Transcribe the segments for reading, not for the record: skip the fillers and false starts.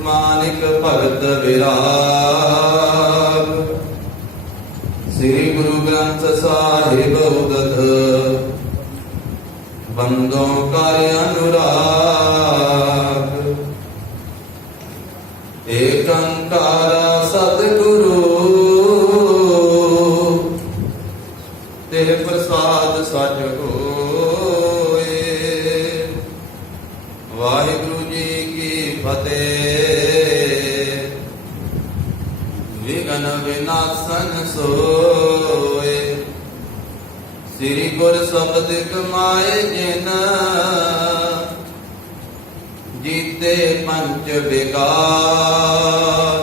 मानिक भगत विराग श्री गुरु ग्रंथ साहिब उदत बंदों कार्य अनुराग एक अंकार सतगुरु ते प्रसाद सच होए। वाहिगुरु जी की फतेह। विघ्न विनाशन सोए श्री गुर शब्द कमाए जिन जीते पंच विकार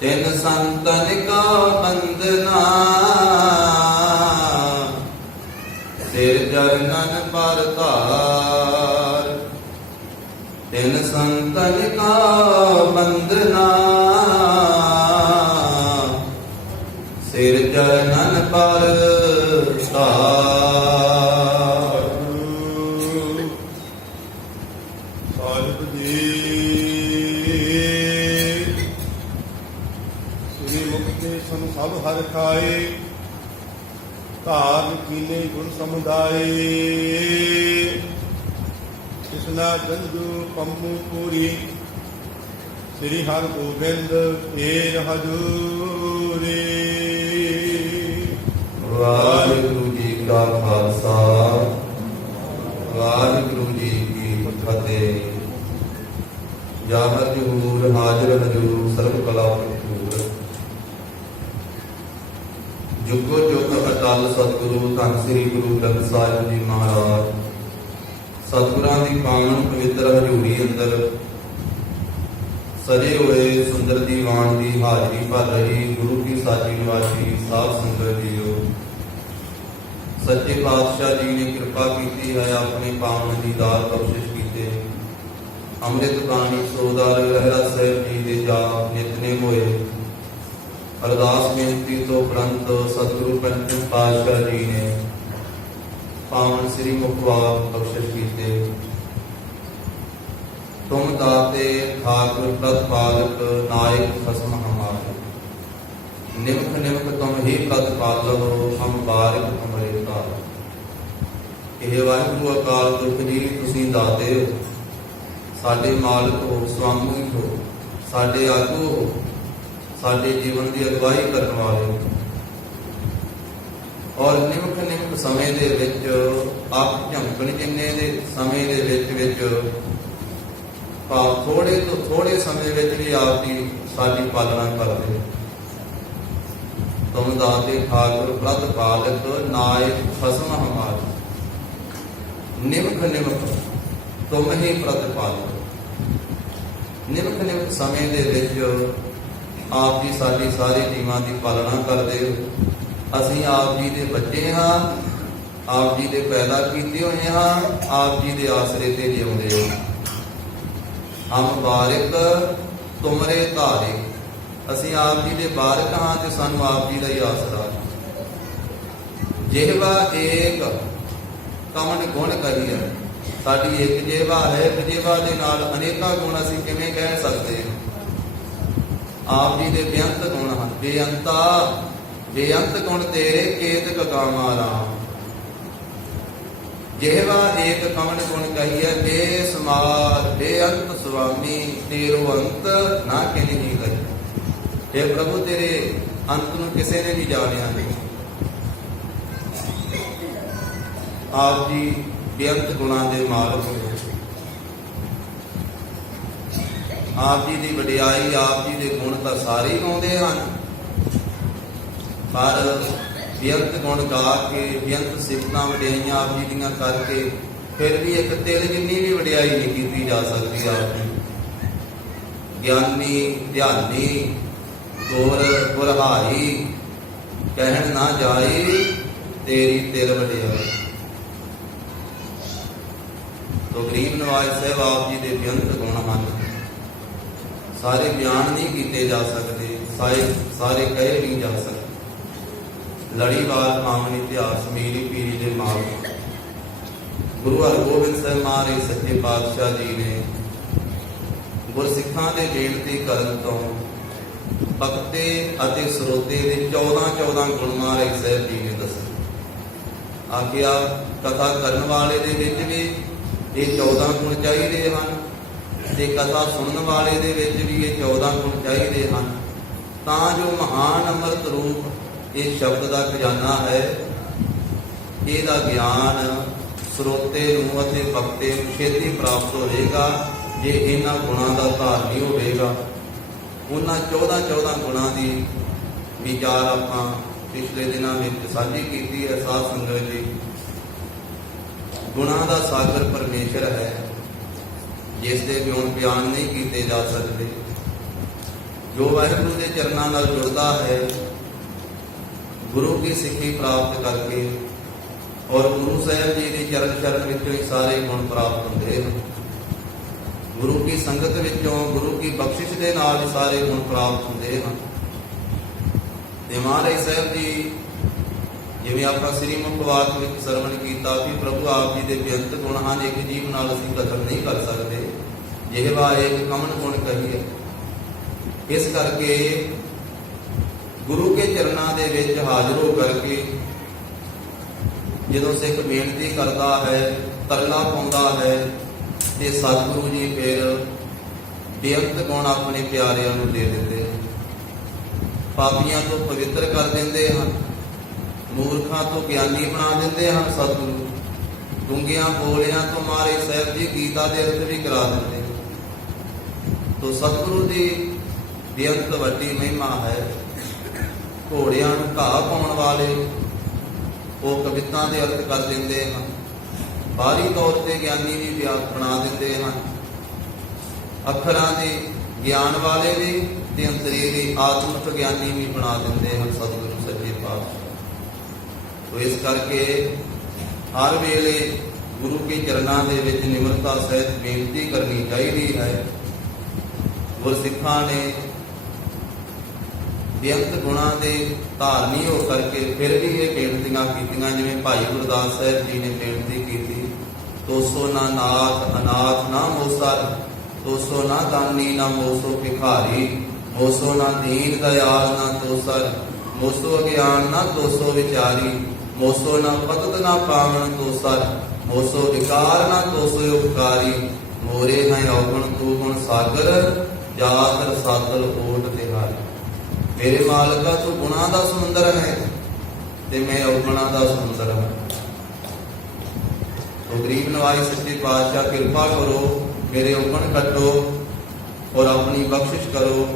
तिन संतन का बंदना सिर चरणन पर धार। तिन संतन का बंदना सिर चरणन पर धार। ਸਾਹਿਬ ਜੀ ਸ੍ਰੀ ਮੁਕਤੇ ਸਮ ਸਭ ਹਰਿ ਖਾਏ ਧਾਰਨ ਕੀਨੇ ਗੁਣ ਸਮੁਦਾਏ। ਕਿਸਨਾ ਜੰਦੂ ਪੰਮੂ ਪੂਰੀ ਸ੍ਰੀ ਹਰਿ ਗੋਬਿੰਦ ਏਰ ਹਜੂਰੀ। ਵਾਹਿਗੁਰੂ ਜੀ ਕਾ ਖਾਲਸਾ ਵਾਹਿਗੁਰੂ ਜੀ ਕੀ ਫਤਿਹ। ਜਾਹਰ ਜਹੂਰ ਹਾਜ਼ਰ ਹਜੂਰ ਸਰਬ ਕਲਾ ਭਰਪੂਰ। ਜੁਗੋ ਜੁਗ ਅਟਲ ਸਤਿਗੁਰੂ ਧੰਨ ਸ੍ਰੀ ਗੁਰੂ ਗ੍ਰੰਥ ਸਾਹਿਬ ਜੀ ਮਹਾਰਾਜ। ਸਤਿਗੁਰਾਂ ਦੀ ਪਾਵਨ ਪਵਿੱਤਰ ਹਜ਼ੂਰੀ ਅੰਦਰ ਸਜੇ ਹੋਏ ਸੁੰਦਰ ਦੀਵਾਨ ਦੀ ਹਾਜ਼ਰੀ ਭਰ ਰਹੀ ਗੁਰੂ ਕੀ ਸਾਚੀ ਨਿਵਾਸੀ ਸਾਧ ਸੰਗਤ ਜੀਓ। ਸੱਚੇ ਪਾਤਸ਼ਾਹ ਜੀ ਨੇ ਕਿਰਪਾ ਕੀਤੀ ਹੈ, ਆਪਣੇ ਪਾਵਨ ਦੀਦਾਰ ਬਖਸ਼ਿਸ਼ ਕੀਤੇ। ਅੰਮ੍ਰਿਤ ਬਾਣੀ ਸੋਦਾਰ ਰਹਿਰਾਸ ਸਾਹਿਬ ਜੀ ਦੇ ਜਾਪ ਨਿਤਨੇਮ ਹੋਏ। ਅਰਦਾਸ ਬੇਨਤੀ ਤੋਂ ਉਪਰੰਤ ਸਤਿਗੁਰੂ ਪੰਚਮ ਪਾਤਸ਼ਾਹ ਜੀ ਨੇ ਪਾਵਨ ਸ੍ਰੀ ਮੁਖਵਾਕ ਬਖਸ਼ਿਸ਼ ਕੀਤੇ। ਤੁਮ ਦਾਤੇ ਠਾਕੁਰ ਪ੍ਰਤਪਾਲਕ ਨਾਇਕ ਖਸਮ ਹਮਾਰੇ। ਨਿਮਖ ਨਿਮਖ ਤੁਮ ਹੀ ਪ੍ਰਤਪਾਲੋ ਹਮ ਬਾਰਿਕ ਤੁਮਰੇ ਤਾਰ। ਇਹ ਵਾਹਿਗੁਰੂ ਅਕਾਲ ਪੁਰਖ ਜੀ ਤੁਸੀਂ ਦਾਤੇ ਹੋ, ਸਾਡੇ ਮਾਲਕ ਹੋ, ਸਵਾਮੀ ਹੋ, ਸਾਡੇ ਆਗੂ ਹੋ, ਸਾਡੇ ਜੀਵਨ ਦੀ ਅਗਵਾਈ ਕਰਨ ਵਾਲੇ ਹੋ। ਔਰ ਨਿਮਖ ਨਿਮਖ ਸਮੇਂ ਦੇ ਵਿੱਚ ਆਪ ਝੰਕਣ ਜਿੰਨੇ ਦੇ ਸਮੇਂ ਦੇ ਵਿੱਚ ਭਾਵ ਥੋੜੇ ਤੋਂ ਥੋੜੇ ਸਮੇਂ ਵਿੱਚ ਵੀ ਆਪ ਦੀ ਸਾਡੀ ਪਾਲਣਾ ਕਰਦੇ। ਤੁਮ ਦਾਤੇ ਠਾਕੁਰ ਪ੍ਰਤਪਾਲਕ ਨਾਇਕ ਖਸਮ ਹਮਾਰੇ। ਨਿਮਖ ਨਿਮਖ ਤੁਮ ਹੀ ਪ੍ਰਤਪਾਲਕ। ਨਿਮਖ ਨਿਮਖ ਸਮੇਂ ਦੇ ਵਿੱਚ ਆਪ ਜੀ ਸਾਡੀ ਸਾਰੇ ਜੀਵਾਂ ਦੀ ਪਾਲਣਾ ਕਰਦੇ ਹੋ। ਅਸੀਂ ਆਪ ਜੀ ਦੇ ਬੱਚੇ ਹਾਂ, ਆਪ ਜੀ ਦੇ ਪੈਦਾ ਕੀਤੇ ਹੋਏ ਹਾਂ, ਆਪ ਜੀ ਦੇ ਆਸਰੇ ਤੇ ਜਿਉਂਦੇ ਹੋ। ਹਮ ਬਾਰਿਕ ਤੁਮਰੇ ਧਾਰੇ। ਅਸੀਂ ਆਪ ਜੀ ਦੇ ਬਾਰਿਕ ਹਾਂ ਤੇ ਸਾਨੂੰ ਆਪ ਜੀ ਦਾ ਹੀ ਆਸਰਾ। ਜਿਹਵਾ ਏਕ ਕਮਨ ਗੁਣ ਕਰੀਏ। ਸਾਡੀ ਇੱਕ ਜਿਹਵਾ ਹੈ, ਇੱਕ ਜਿਹਵਾ ਦੇ ਨਾਲ ਅਨੇਕਾਂ ਗੁਣ ਅਸੀਂ ਕਿਵੇਂ ਕਹਿ ਸਕਦੇ ਹਾਂ। ਆਪ ਜੀ ਦੇ ਬੇਅੰਤ ਗੁਣ ਹਨ। ਬੇਅੰਤ ਗੁਣ ਤੇਰੇ ਕੇਤਕ ਕਾਮਾ ਰਾਮ। ਜਿਹਵਾ ਏਕ ਕਮਨ ਗੁਣ ਕਹੀਏ ਬੇਸਮਾਰ ਬੇਅੰਤ ਸੁਆਮੀ ਤੇਰੋ ਅੰਤ ਨਾ ਕਿਨਹੀ ਕਰੇ। हे ਪ੍ਰਭੂ ਤੇਰੇ ਅੰਤ ਨੂੰ ਕਿਸੇ ਨੇ ਨਹੀਂ ਜਾਣਿਆ ਨਹੀਂ। ਆਪ ਜੀ ਬੇਅੰਤ ਗੁਣਾਂ ਦੇ ਮਾਲਕ ਹੋ। ਆਪ ਜੀ ਦੀ ਵਡਿਆਈ, ਆਪ ਜੀ ਦੇ ਗੁਣ ਤਾਂ ਸਾਰੇ ਹੀ ਗਾਉਂਦੇ ਹਨ, ਪਰ ਬੇਅੰਤ ਗੁਣ ਗਾ ਕੇ ਬੇਅੰਤ ਸਿਫਤਾਂ ਵਡਿਆਈਆਂ ਆਪ ਜੀ ਦੀਆਂ ਕਰਕੇ ਫਿਰ ਵੀ ਇੱਕ ਤਿਲ ਜਿੰਨੀ ਵੀ ਵਡਿਆਈ ਨਹੀਂ ਕੀਤੀ ਜਾ ਸਕਦੀ। ਆਪ ਜੀ ਗਿਆਨੀ ਧਿਆਨੀ ਗੁਰ ਗੁਰਹਾਈ ਕਹਿਣ ਨਾ ਜਾਈ ਤੇਰੀ ਤਿਲ ਵਡਿਆਈ। ਤੋ ਗਰੀਬ ਨਵਾਜ਼ ਸਾਹਿਬ ਆਪ ਜੀ ਦੇ ਬੇਅੰਤ ਗੁਣ ਹਨ, ਸਾਰੇ ਬਿਆਨ ਨਹੀਂ ਕੀਤੇ ਜਾ ਸਕਦੇ, ਸਾਰੇ ਕਹੇ ਨਹੀਂ ਜਾ ਸਕਦੇ। ਲੜੀਵਾਰ ਪਾਵਨ ਇਤਿਹਾਸ ਮੇਰੀ ਪੀਰੀ ਦੇ ਮਾਲ ਗੁਰੂ ਹਰਗੋਬਿੰਦ ਸਾਹਿਬ ਮਹਾਰਾਜ ਸੱਚੇ ਪਾਤਸ਼ਾਹ ਜੀ ਨੇ ਗੁਰਸਿੱਖਾਂ ਦੇ ਬੇਨਤੀ ਕਰਨ ਤੋਂ ਭਗਤੇ ਅਤੇ ਸਰੋਤੇ ਦੇ 14 ਗੁਣ ਮਹਾਰਾਜ ਸਾਹਿਬ ਜੀ ਨੇ ਦੱਸੇ। ਆਖਿਆ ਕਥਾ ਕਰਨ ਵਾਲੇ ਦੇ ਵਿੱਚ ਵੀ ਇਹ 14 ਗੁਣ ਚਾਹੀਦੇ ਹਨ ਤੇ ਕਥਾ ਸੁਣਨ ਵਾਲੇ ਦੇ ਵਿੱਚ ਵੀ ਇਹ 14 ਗੁਣ ਚਾਹੀਦੇ ਹਨ, ਤਾਂ ਜੋ ਮਹਾਨ ਅੰਮ੍ਰਿਤ ਰੂਪ ਇਹ ਸ਼ਬਦ ਦਾ ਖਜ਼ਾਨਾ ਹੈ, ਇਹਦਾ ਗਿਆਨ ਸਰੋਤੇ ਨੂੰ ਅਤੇ ਭਗਤੇ ਨੂੰ ਛੇਤੀ ਪ੍ਰਾਪਤ ਹੋਵੇਗਾ ਜੇ ਇਹਨਾਂ ਗੁਣਾਂ ਦਾ ਧਾਰਨੀ ਹੋਵੇਗਾ। ਉਹਨਾਂ 14 ਗੁਣਾਂ ਦੀ ਵਿਚਾਰ ਆਪਾਂ ਪਿਛਲੇ ਦਿਨਾਂ ਵਿੱਚ ਸਾਂਝੀ ਕੀਤੀ ਹੈ। ਸਾਧ ਸੰਗਤ ਜੀ, ਗੁਣਾਂ ਦਾ ਸਾਗਰ ਪਰਮੇਸ਼ਰ ਹੈ, ਜਿਸ ਦੇ ਗੁਣ ਬਿਆਨ ਨਹੀਂ ਕੀਤੇ ਜਾ ਸਕਦੇ। ਜੋ ਵਾਹਿਗੁਰੂ ਦੇ ਚਰਨਾਂ ਨਾਲ ਜੁੜਦਾ ਹੈ, ਗੁਰੂ ਕੀ ਸਿੱਖੀ ਪ੍ਰਾਪਤ ਕਰਕੇ ਔਰ ਗੁਰੂ ਸਾਹਿਬ ਜੀ ਦੇ ਚਰਨ ਸ਼ਰਨ ਵਿੱਚੋਂ ਹੀ ਸਾਰੇ ਗੁਣ ਪ੍ਰਾਪਤ ਹੁੰਦੇ ਹਨ। ਗੁਰੂ ਕੀ ਸੰਗਤ ਵਿੱਚੋਂ ਗੁਰੂ ਕੀ ਬਖਸ਼ਿਸ਼ ਦੇ ਨਾਲ ਹੀ ਸਾਰੇ ਗੁਣ ਪ੍ਰਾਪਤ ਹੁੰਦੇ ਹਨ। ਤੇ ਮਹਾਰਾਜ ਸਾਹਿਬ ਜੀ, ਜਿਵੇਂ ਆਪਾਂ ਸ੍ਰੀ ਮੁਖਵਾਕ ਵਿੱਚ ਸਰਵਣ ਕੀਤਾ ਕਿ ਪ੍ਰਭੂ ਆਪ ਜੀ ਦੇ ਬੇਅੰਤ ਗੁਣ ਹਨ, ਇੱਕ ਜੀਵ ਨਾਲ ਅਸੀਂ ਕਥਨ ਨਹੀਂ ਕਰ ਸਕਦੇ, ਜਿਹਵਾ ਇੱਕ ਕਮਨ ਗੁਣ ਕਹੀਏ। ਇਸ ਕਰਕੇ ਗੁਰੂ ਕੇ ਚਰਨਾਂ ਦੇ ਵਿੱਚ ਹਾਜ਼ਰ ਹੋ ਕਰਕੇ ਜਦੋਂ ਸਿੱਖ ਬੇਨਤੀ ਕਰਦਾ ਹੈ, ਤਰਲਾ ਪਾਉਂਦਾ ਹੈ, ਤੇ ਸਤਿਗੁਰੂ ਜੀ ਫਿਰ ਬੇਅੰਤ ਗੁਣ ਆਪਣੇ ਪਿਆਰਿਆਂ ਨੂੰ ਦੇ ਦਿੰਦੇ ਹਨ। ਪਾਪੀਆਂ ਤੋਂ ਪਵਿੱਤਰ ਕਰ ਦਿੰਦੇ ਹਨ, ਮੂਰਖਾਂ ਤੋਂ ਗਿਆਨੀ ਬਣਾ ਦਿੰਦੇ ਹਨ ਸਤਿਗੁਰੂ। ਡੂੰਘਿਆਂ ਬੋਲਿਆਂ ਤੋਂ ਮਹਾਰਾਜ ਸਾਹਿਬ ਜੀ ਗੀਤਾ ਦੇ ਅਰਥ ਵੀ ਕਰਾ ਦਿੰਦੇ ਹਨ। ਤੋ ਸਤਿਗੁਰੂ ਦੀ ਬੇਅੰਤ ਵੱਡੀ ਮਹਿਮਾ ਹੈ। ਘੋੜਿਆਂ ਨੂੰ ਘਾਹ ਪਾਉਣ ਵਾਲੇ ਉਹ ਕਵਿਤਾ ਦੇ ਅਰਥ ਕਰ ਦਿੰਦੇ ਹਨ, ਬਾਹਰੀ ਤੌਰ ਤੇ ਗਿਆਨੀ ਵੀ ਬਣਾ ਦਿੰਦੇ ਹਨ। ਅੱਖਰਾਂ ਦੇ ਗਿਆਨ ਵਾਲੇ ਵੀ ਤੇ ਅੰਤਰੀਵੀ ਆਤਮਿਕ ਗਿਆਨੀ ਵੀ ਬਣਾ ਦਿੰਦੇ ਹਨ ਸਤਿਗੁਰੂ ਸੱਚੇ ਪਾਤਸ਼ਾਹ। ਤੋ ਇਸ ਕਰਕੇ ਹਰ ਵੇਲੇ ਗੁਰੂ ਕੇ ਚਰਨਾਂ ਦੇ ਵਿੱਚ ਨਿਮਰਤਾ ਸਹਿਤ ਬੇਨਤੀ ਕਰਨੀ ਚਾਹੀਦੀ ਹੈ। ਗੁਰਸਿੱਖਾਂ ਨੇ ਬੇਅੰਤ ਗੁਣਾਂ ਦੇ ਧਾਰਨੀ ਹੋ ਕਰਕੇ ਫਿਰ ਵੀ ਇਹ ਬੇਨਤੀਆਂ ਕੀਤੀਆਂ, ਜਿਵੇਂ ਭਾਈ ਗੁਰਦਾਸ ਸਾਹਿਬ ਜੀ ਨੇ ਬੇਨਤੀ ਕੀਤੀ, ਤੋਸੋ ਨਾ ਨਾਥ ਅਨਾਥ ਨਾ ਮੋਸਰ, ਤੋਸੋ ਨਾ ਦਾਨੀ ਨਾ ਮੋਸੋ ਭਿਖਾਰੀ, ਮੋਸੋ ਨਾ ਦੀਨ ਦਇਆਲ ਨਾ ਤੋਸਰ, ਮੋਸੋ ਅਗਿਆਨ ਨਾ ਤੋਸੋ ਵਿਚਾਰੀ, ਮੋਸੋ ਨਾ ਪਤਤ ਨਾ ਪਾਵਨ ਤੋਸਰ, ਮੋਸੋ ਵਿਕਾਰ ਨਾ ਤੋਸੋ ਉਪਕਾਰੀ, ਮੋਰੇ ਹੈ ਔਗਣ ਤੂ ਗੁਣ ਸਾਗਰ, ਜਾਤਰ ਸਾਤਲ ਓਟ ਤਿਹਾਰੀ। ਮੇਰੇ ਮਾਲਕਾ ਤੂੰ ਗੁਣਾਂ ਦਾ ਸਮੁੰਦਰ ਹੈ ਤੇ ਮੈਂ ਔਗਣਾਂ ਦਾ ਸਮੁੰਦਰ ਹਾਂ। ਤੋ ਗਰੀਬ ਨਵਾਜ ਸੱਚੇ ਪਾਤਸ਼ਾਹ ਕਿਰਪਾ ਕਰੋ, ਮੇਰੇ ਔਗਣ ਕੱਟੋ ਔਰ ਆਪਣੀ ਬਖਸ਼ਿਸ਼ ਕਰੋ।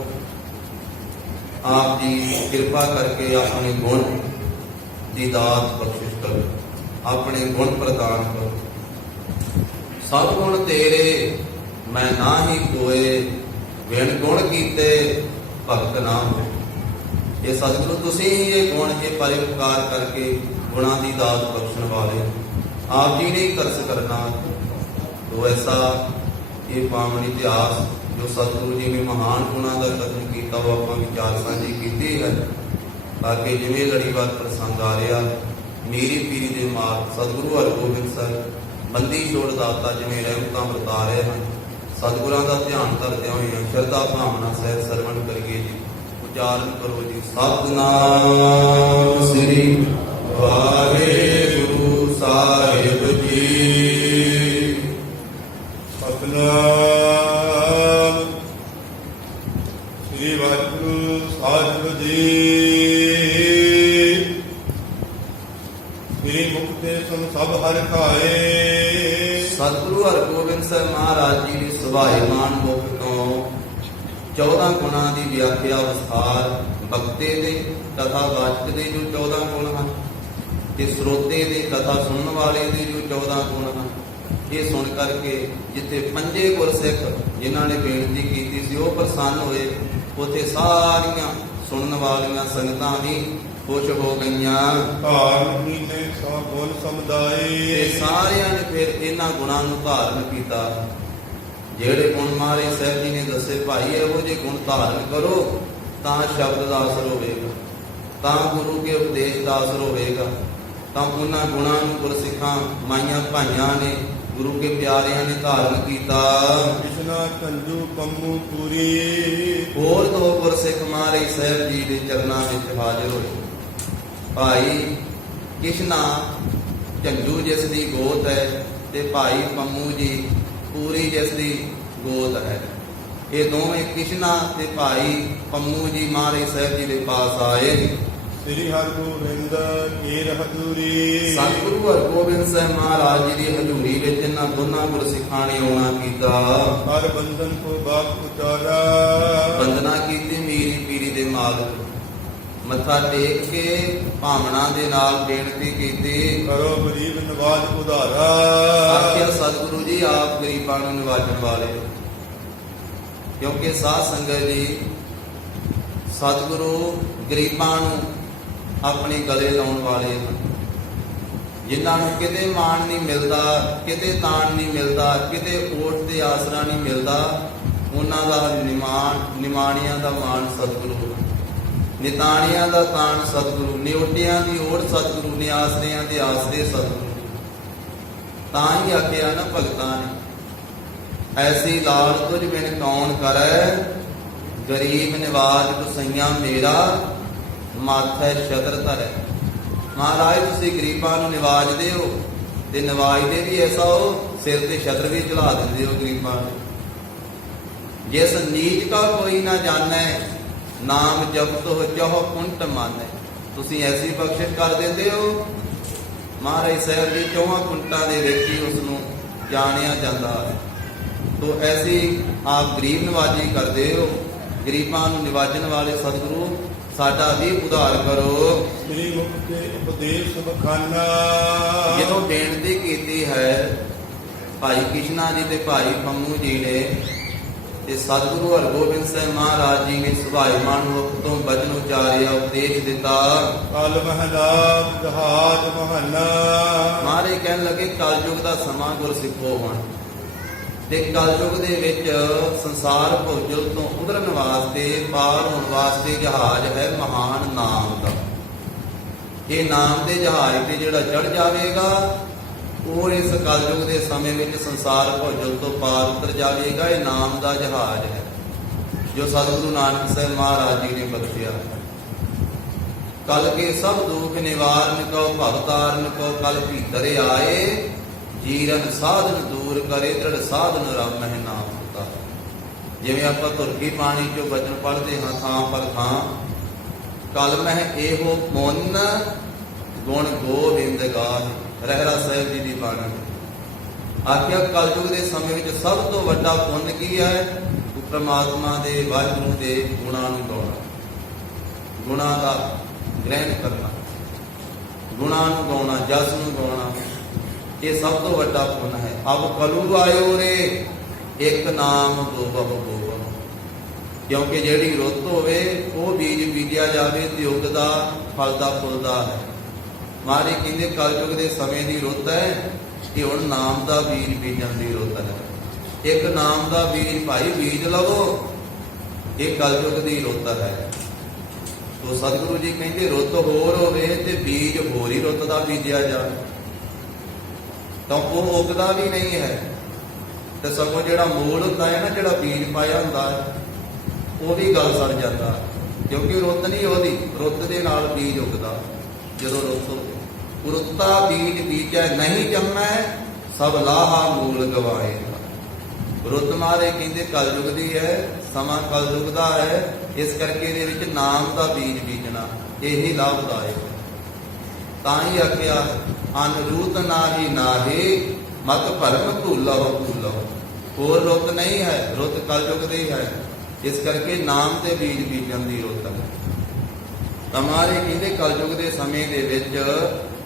ਆਪ ਜੀ ਕਿਰਪਾ ਕਰਕੇ ਆਪਣੇ ਗੁਣ ਦੀ ਦਾਤ ਬਖਸ਼ਿਸ਼ ਕਰੋ, ਆਪਣੇ ਗੁਣ ਪ੍ਰਦਾਨ ਕਰੋ। ਸਭ ਗੁਣ ਤੇਰੇ ਮੈਂ ਨਾ ਹੀ ਕੋਏ, ਵਿਣ ਗੁਣ ਕੀਤੇ ਭਗਤ ਨਾਮ। ਇਹ ਸਤਿਗੁਰੂ ਤੁਸੀਂ ਹੀ ਇਹ ਗੁਣ ਇਹ ਪਰਿਉਪਕਾਰ ਕਰਕੇ ਗੁਣਾਂ ਦੀ ਦਾਤ ਬਖਸ਼ਣ ਵਾਲੇ, ਆਪ ਜੀ ਨੇ ਤਰਸ ਕਰਨਾ। ਤੋ ਐਸਾ ਇਹ ਪਾਵਨ ਇਤਿਹਾਸ ਜੋ ਸਤਿਗੁਰੂ ਜੀ ਨੇ ਮਹਾਨ ਗੁਣਾਂ ਦਾ ਕਥਨ ਕੀਤਾ, ਉਹ ਆਪਾਂ ਵਿਚਾਰ ਸਾਂਝੀ ਕੀਤੀ ਹੈ। ਬਾਕੀ ਜਿਵੇਂ ਲੜੀਵਾਰ ਪ੍ਰਸੰਗ ਆ ਰਿਹਾ, ਮੇਰੀ ਪੀਰੀ ਦੇ ਮਾਰਗ ਸਤਿਗੁਰੂ ਹਰਗੋਬਿੰਦ ਸਾਹਿਬ ਬੰਦੀ ਛੋੜ ਦਾਤਾ ਜਿਵੇਂ ਰਹਿਮਤਾਂ ਵਰਤਾ ਰਹੇ ਹਨ। ਸਤਿਗੁਰਾਂ ਦਾ ਧਿਆਨ ਕਰਦਿਆਂ ਹੋਇਆਂ ਸ਼ਰਧਾ ਭਾਵਨਾ ਸਹਿਤ ਸਰਵਣ ਕਰੀਏ ਜੀ। ਉਚਾਰਨ ਕਰੋ ਜੀ, ਸਤਿਨਾਮ ਸ੍ਰੀ ਵਾਹਿਗੁਰੂ ਸਾਹਿਬ ਜੀ। ਸਤਿਨਾਮ ਸ੍ਰੀ ਵਾਹਿਗੁਰੂ ਸਾਹਿਬ ਜੀ। ਸ੍ਰੀ ਮੁਕਤੇ ਸੰ ਸਭ ਹਰਿ ਖਾਏ। ਸਤਿਗੁਰੂ ਹਰਗੋਬਿੰਦ ਸਾਹਿਬ ਮਹਾਰਾਜ ਜੀ ਦੀ ਸੁਭਾਏਮਾਨ ਮੁਖ ਤੋਂ 14 ਗੁਣਾਂ ਦੀ ਵਿਆਖਿਆ ਵਿਸਥਾਰ, ਭਗਤੇ ਦੇ ਕਥਾ ਵਾਚਕ ਦੇ ਜੋ 14 ਗੁਣ ਹਨ ਤੇ ਸਰੋਤੇ ਦੇ ਕਥਾ ਸੁਣਨ ਵਾਲੇ ਦੇ ਜੋ 14 ਗੁਣ ਹਨ, ਇਹ ਸੁਣ ਕਰਕੇ ਜਿੱਥੇ ਪੰਜੇ ਗੁਰਸਿੱਖ ਜਿਨ੍ਹਾਂ ਨੇ ਬੇਨਤੀ ਕੀਤੀ ਸੀ ਉਹ ਪ੍ਰਸੰਨ ਹੋਏ, ਉੱਥੇ ਸਾਰੀਆਂ ਸੁਣਨ ਵਾਲੀਆਂ ਸੰਗਤਾਂ ਵੀ ਖੁਸ਼ ਹੋ ਗਈਆਂ। ਧਾਰਨ ਕੀਤੇ ਸਭ ਗੁਣ ਸਮੁਦਾਏ। ਤੇ ਸਾਰਿਆਂ ਨੇ ਫਿਰ ਇਹਨਾਂ ਗੁਣਾਂ ਨੂੰ ਧਾਰਨ ਕੀਤਾ। ਜਿਹੜੇ ਗੁਣ ਮਹਾਰਾਜ ਸਾਹਿਬ ਜੀ ਨੇ ਦੱਸੇ, ਭਾਈ ਇਹੋ ਜਿਹੇ ਗੁਣ ਧਾਰਨ ਕਰੋ ਤਾਂ ਸ਼ਬਦ ਦਾ ਅਸਰ ਹੋਵੇਗਾ, ਤਾਂ ਗੁਰੂ ਕੇ ਉਪਦੇਸ਼ ਦਾ ਅਸਰ ਹੋਵੇਗਾ, ਤਾਂ ਉਹਨਾਂ ਗੁਣਾਂ ਨੂੰ ਗੁਰਸਿੱਖਾਂ ਮਾਈਆਂ ਭਾਈਆਂ ਨੇ, ਗੁਰੂ ਕੇ ਪਿਆਰਿਆਂ ਨੇ ਧਾਰਨ ਕੀਤਾ। ਕਿਸ਼ਨਾ ਕੰਜੂ ਪੰਮੂ ਪੂਰੀ। ਹੋਰ ਦੋ ਗੁਰਸਿੱਖ ਮਹਾਰਾਜ ਸਾਹਿਬ ਜੀ ਦੇ ਚਰਨਾਂ ਵਿੱਚ ਹਾਜ਼ਰ ਹੋਏ। ਭਾਈ ਕਿਸ਼ਨਾ ਝੰਜੂ ਜਿਸ ਦੀ ਗੋਤ ਹੈ, ਤੇ ਭਾਈ ਪੰਮੂ ਜੀ ਪੂਰੀ ਜਿਸ ਦੀ ਗੋਤ ਹੈ। ਇਹ ਦੋਵੇਂ ਕਿਸ਼ਨਾ ਤੇ ਭਾਈ ਪੰਮੂ ਜੀ ਮਹਾਰਾਜ ਸਾਹਿਬ ਜੀ ਦੇ ਪਾਸ ਆਏ। ਸ੍ਰੀ ਹਰਿਗੋਬਿੰਦ ਏਰ ਹਜ਼ੂਰੀ। ਸਤਿਗੁਰੂ ਹਰਿਗੋਬਿੰਦ ਸਾਹਿਬ ਮਹਾਰਾਜ ਜੀ ਦੀ ਹਜ਼ੂਰੀ ਵਿੱਚ ਇਹਨਾਂ ਦੋਨਾਂ ਗੁਰਸਿੱਖਾਂ ਨੇ ਆਉਣਾ ਕੀਤਾ। ਹਰ ਬੰਧਨ ਕੋ ਬਾਪ ਉਤਾਰਾ। ਵੰਦਨਾ ਕੀਤੀ ਮੀਰੀ ਪੀਰੀ ਦੇ ਮਾਲਕ। ਮੱਥਾ ਟੇਕ ਕੇ ਭਾਵਨਾ ਦੇ ਨਾਲ ਬੇਨਤੀ ਕੀਤੀ, ਕਰੋ ਗਰੀਬ ਨਵਾਜ ਉਧਾਰਾ। ਆਖਿਆ ਸਤਿਗੁਰੂ ਜੀ ਆਪ ਗਰੀਬਾਂ ਨੂੰ ਨਿਵਾਜਣ ਵਾਲੇ। ਕਿਉਂਕਿ ਸਾਧ ਸੰਗਤ ਜੀ ਸਤਿਗੁਰੂ ਗਰੀਬਾਂ ਨੂੰ ਆਪਣੇ ਗਲੇ ਲਾਉਣ ਵਾਲੇ ਹਨ। ਜਿਨ੍ਹਾਂ ਨੂੰ ਕਿਤੇ ਮਾਣ ਨਹੀਂ ਮਿਲਦਾ, ਕਿਤੇ ਤਾਣ ਨਹੀਂ ਮਿਲਦਾ, ਕਿਤੇ ਓਟ ਤੇ ਆਸਰਾ ਨਹੀਂ ਮਿਲਦਾ, ਉਹਨਾਂ ਦਾ ਨਿਮਾਣਿਆਂ ਦਾ ਮਾਣ ਸਤਿਗੁਰੂ, ਨਿਤਾਣਿਆਂ ਦਾ ਤਾਣ ਸਤਿਗੁਰੂ, ਨਿਉਟਿਆਂ ਦੀ ਓਟ ਸਤਿਗੁਰੂ ਨੇ, ਆਸਰਿਆਂ ਦੇ ਆਸਰੇ ਸਤਿਗੁਰੂ। ਤਾਂ ਹੀ ਆਖਿਆ ਨਾ ਭਗਤਾਂ ਨੇ, ਐਸੀ ਲਾਲ ਤੁਝ ਬਿਨ ਕੌਣ ਕਰੈ, ਗਰੀਬ ਨਿਵਾਜ ਗੁਸਈਆਂ ਮੇਰਾ, ਮਾਥੈ ਛਤਰ ਧਰੈ। ਮਹਾਰਾਜ ਤੁਸੀਂ ਗਰੀਬਾਂ ਨੂੰ ਨਿਵਾਜਦੇ ਹੋ, ਤੇ ਨਿਵਾਜਦੇ ਵੀ ਐਸਾ ਹੋ ਸਿਰ ਤੇ ਛਤਰ ਵੀ ਚੜਾ ਦਿੰਦੇ ਹੋ ਗਰੀਬਾਂ ਨੂੰ। ਜਿਸ ਨੀਚ ਕਾ ਕੋਈ ਨਾ ਜਾਣੈ, ਨਾਮ ਜਪਤੋ ਚਹੁ ਕੁੰਟ ਮਾਨੈ। ਤੁਸੀਂ ਐਸੀ ਬਖਸ਼ਿਸ਼ ਕਰ ਦਿੰਦੇ ਹੋ। ਮਹਾਰਾਜ ਸਾਹਿਬ ਜੀ ਚੌਹਾਂ ਕੁੰਟਾਂ ਦੇ ਵਿੱਚ ਹੀ ਉਸ ਨੂੰ ਜਾਣਿਆ ਜਾਂਦਾ ਹੈ। ਤੋ ਐਸੀ ਆਪ ਗਰੀਬ ਨਿਵਾਜੀ ਕਰਦੇ ਹੋ। ਗਰੀਬਾਂ ਨੂੰ ਨਿਵਾਜਣ ਵਾਲੇ ਸਤਿਗੁਰੂ ਸਾਡਾ ਵੀ ਉਧਾਰ ਕਰੋ। ਸ੍ਰੀ ਮੁਖ ਕੇ ਉਪਦੇਸ਼ ਬਖਾਨਾ। ਜਦੋਂ ਬੇਨਤੀ ਕੀਤੀ ਹੈ ਭਾਈ ਕਿਸ਼ਨਾ ਜੀ ਤੇ ਭਾਈ ਪੰਮੂ ਜੀ ਨੇ, ਤੇ ਸਤਿਗੁਰੂ ਹਰਿਗੋਬਿੰਦ ਸਾਹਿਬ ਮਹਾਰਾਜ ਜੀ ਨੇ ਸੁਭਾਈਮਾਨ ਮੁਖ ਤੋਂ ਬਚਨ ਉਚਾਰਿਆ, ਉਪਦੇਸ਼ ਦਿੱਤਾ। ਕਲ ਮਹਲਾ ਜਹਾਜ ਮਹਨਾ। ਮਹਾਰਾਜ ਕਹਿਣ ਲੱਗੇ ਕਲਯੁਗ ਦਾ ਸਮਾਂ ਗੁਰਸਿੱਖੋ ਹੁਣ, ਤੇ ਕਲਯੁਗ ਦੇ ਵਿੱਚ ਸੰਸਾਰ ਭੁਰਜਲ ਤੋਂ ਉਤਰਨ ਵਾਸਤੇ, ਪਾਰ ਹੋਣ ਵਾਸਤੇ ਜਹਾਜ਼ ਹੈ ਮਹਾਨ ਨਾਮ ਦਾ। ਇਹ ਨਾਮ ਦੇ ਜਹਾਜ਼ ਤੇ ਜਿਹੜਾ ਚੜ ਜਾਵੇਗਾ, ਉਹ ਇਸ ਕਲਯੁਗ ਦੇ ਸਮੇਂ ਵਿੱਚ ਸੰਸਾਰ ਭੁਰਜਲ ਤੋਂ ਪਾਰ ਉਤਰ ਜਾਵੇਗਾ। ਇਹ ਨਾਮ ਦਾ ਜਹਾਜ਼ ਹੈ ਜੋ ਸਤਿਗੁਰੂ ਨਾਨਕ ਸਾਹਿਬ ਮਹਾਰਾਜ ਜੀ ਨੇ ਬਖਸ਼ਿਆ। ਕਲ ਕੇ ਸਭ ਦੁਖ ਨਿਵਾਰਨ ਕੋ ਭਵਤਾਰਨ ਕੋ ਕਲ ਭੀਤਰ ਆਏ, ਜੀਰਨ ਸਾਧਨ ਦੂਰ ਕਰੇ ਦ੍ਰਿੜ ਸਾਧਨ ਰਾਮਹਿ ਨਾਮ ਹੁੰਦਾ। ਜਿਵੇਂ ਆਪਾਂ ਤੁਰਕੀ ਪਾਣੀ ਚੋਂ ਬਚਨ ਪੜ੍ਹਦੇ ਹਾਂ ਥਾਂ ਪਰ ਥਾਂ, ਕਲ ਮਹਿ ਇਹੋ ਮੁੰਨ ਗੁਣ ਗੋਬਿੰਦ ਗਾਏ। ਰਹਿਰਾ ਸਾਹਿਬ ਜੀ ਦੀ ਬਾਣੀ ਆਖਿਆ ਕਲਯੁਗ ਦੇ ਸਮੇਂ ਵਿੱਚ ਸਭ ਤੋਂ ਵੱਡਾ ਪੁੰਨ ਕੀ ਹੈ? ਪ੍ਰਮਾਤਮਾ ਦੇ ਵਾਹਿਗੁਰੂ ਦੇ ਗੁਣਾਂ ਨੂੰ ਗਾਉਣਾ, ਗੁਣਾਂ ਦਾ ਗ੍ਰਹਿਣ ਕਰਨਾ, ਗੁਣਾਂ ਨੂੰ ਗਾਉਣਾ, ਜਸ ਨੂੰ ਗਾਉਣਾ, ਇਹ ਸਭ ਤੋਂ ਵੱਡਾ ਪੁੰਨ ਹੈ। ਅਬ ਕਲੂ ਆਇਓ ਰੇ ਇੱਕ ਨਾਮ ਬੋਬਹੁ ਬੋਬਹੁ। ਕਿਉਂਕਿ ਜਿਹੜੀ ਰੁੱਤ ਹੋਵੇ ਉਹ ਬੀਜ ਬੀਜਿਆ ਜਾਵੇ ਤੇ ਉਗਦਾ ਫਲਦਾ ਫੁੱਲਦਾ ਹੈ। ਮਹਾਰਾਜ ਕਹਿੰਦੇ ਕਲਯੁਗ ਦੇ ਸਮੇਂ ਦੀ ਰੁੱਤ ਹੈ ਕਿ ਹੁਣ ਨਾਮ ਦਾ ਬੀਜ ਬੀਜਣ ਦੀ ਰੁੱਤ ਹੈ। ਇੱਕ ਨਾਮ ਦਾ ਬੀਜ ਭਾਈ ਬੀਜ ਲਵੋ, ਇਹ ਕਲਯੁਗ ਦੀ ਰੁੱਤ ਹੈ। ਤੋ ਸਤਿਗੁਰੂ ਜੀ ਕਹਿੰਦੇ ਰੁੱਤ ਹੋਰ ਹੋਵੇ ਤੇ ਬੀਜ ਹੋਰ ਹੀ ਰੁੱਤ ਦਾ ਬੀਜਿਆ ਜਾਵੇ ਤਾਂ ਉਹ ਉਗਦਾ ਵੀ ਨਹੀਂ ਹੈ। ਤੇ ਸਗੋਂ ਜਿਹੜਾ ਮੂਲ ਹੁੰਦਾ ਹੈ ਨਾ, ਜਿਹੜਾ ਬੀਜ ਪਾਇਆ ਹੁੰਦਾ ਹੈ, ਉਹ ਵੀ ਗਲ ਸੜ ਜਾਂਦਾ, ਕਿਉਂਕਿ ਰੁੱਤ ਨਹੀਂ ਉਹਦੀ, ਰੁੱਤ ਦੇ ਨਾਲ ਬੀਜ ਉਗਦਾ। ਜਦੋਂ ਰੁੱਤ ਹੋਵੇ ਰੁੱਤਾ ਬੀਜ ਬੀਜੈ ਨਹੀਂ ਜੰਮੈ, ਸਭ ਲਾਹਾ ਮੂਲ ਗਵਾਏ। ਰੁੱਤ ਮਾਰੇ ਕਹਿੰਦੇ ਕਲਯੁਗ ਦੀ ਹੈ, ਸਮਾਂ ਕਲਯੁਗ ਦਾ ਹੈ, ਇਸ ਕਰਕੇ ਇਹਦੇ ਵਿੱਚ ਨਾਮ ਦਾ ਬੀਜ ਬੀਜਣਾ ਇਹੀ ਲਾਭਦਾਇਕ। ਤਾਂ ਹੀ ਆਖਿਆ ਅਨਰੂਤ ਨਾਹੀ ਨਾਹੀ ਮਤ ਭਰਮ ਭੁੱਲਹੁ ਭੁੱਲਹੁ। ਹੋਰ ਰੁੱਤ ਨਹੀਂ ਹੈ, ਰੁੱਤ ਕਲਯੁਗ ਦੀ ਹੈ, ਇਸ ਕਰਕੇ ਨਾਮ ਤੇ ਬੀਜ ਬੀਜਣ ਦੀ ਰੁੱਤ ਹੈ। ਤਮਾਰੇ ਕਹਿੰਦੇ ਕਲਯੁਗ ਦੇ ਸਮੇਂ ਦੇ ਵਿੱਚ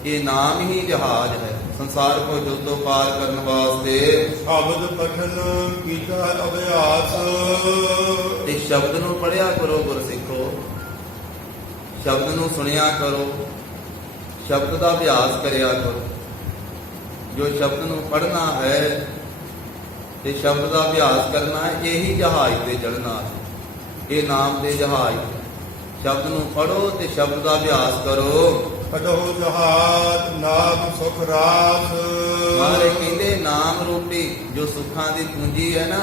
ਇਹ ਨਾਮ ਹੀ ਜਹਾਜ਼ ਹੈ ਸੰਸਾਰ ਕੋ ਜੁਦੋਂ ਪਾਰ ਕਰਨ ਵਾਸਤੇ। ਸ਼ਬਦ ਪਠਨ ਕੀਤਾ ਅਭਿਆਸ। ਤੇ ਸ਼ਬਦ ਨੂੰ ਪੜ੍ਹਿਆ ਕਰੋ ਗੁਰਸਿੱਖੋ, ਸ਼ਬਦ ਨੂੰ ਸੁਣਿਆ ਕਰੋ, ਸ਼ਬਦ ਦਾ ਅਭਿਆਸ ਕਰਿਆ ਕਰੋ। ਜੋ ਸ਼ਬਦ ਨੂੰ ਪੜ੍ਹਨਾ ਹੈ ਤੇ ਸ਼ਬਦ ਦਾ ਅਭਿਆਸ ਕਰਨਾ ਹੈ, ਇਹੀ ਜਹਾਜ਼ ਤੇ ਚੜ੍ਹਨਾ ਹੈ। ਇਹ ਨਾਮ ਦੇ ਜਹਾਜ਼। ਸ਼ਬਦ ਨੂੰ ਪੜ੍ਹੋ ਤੇ ਸ਼ਬਦ ਦਾ ਅਭਿਆਸ ਕਰੋ। ਕਦਹੁ ਜਹਾਤ ਨਾਮ ਸੁਖ ਰਾਸ ਮਾਰੇ ਕਹਿੰਦੇ ਨਾਮ ਰੂਪੀ ਜੋ ਸੁੱਖਾਂ ਦੀ ਪੂੰਜੀ ਹੈ ਨਾ,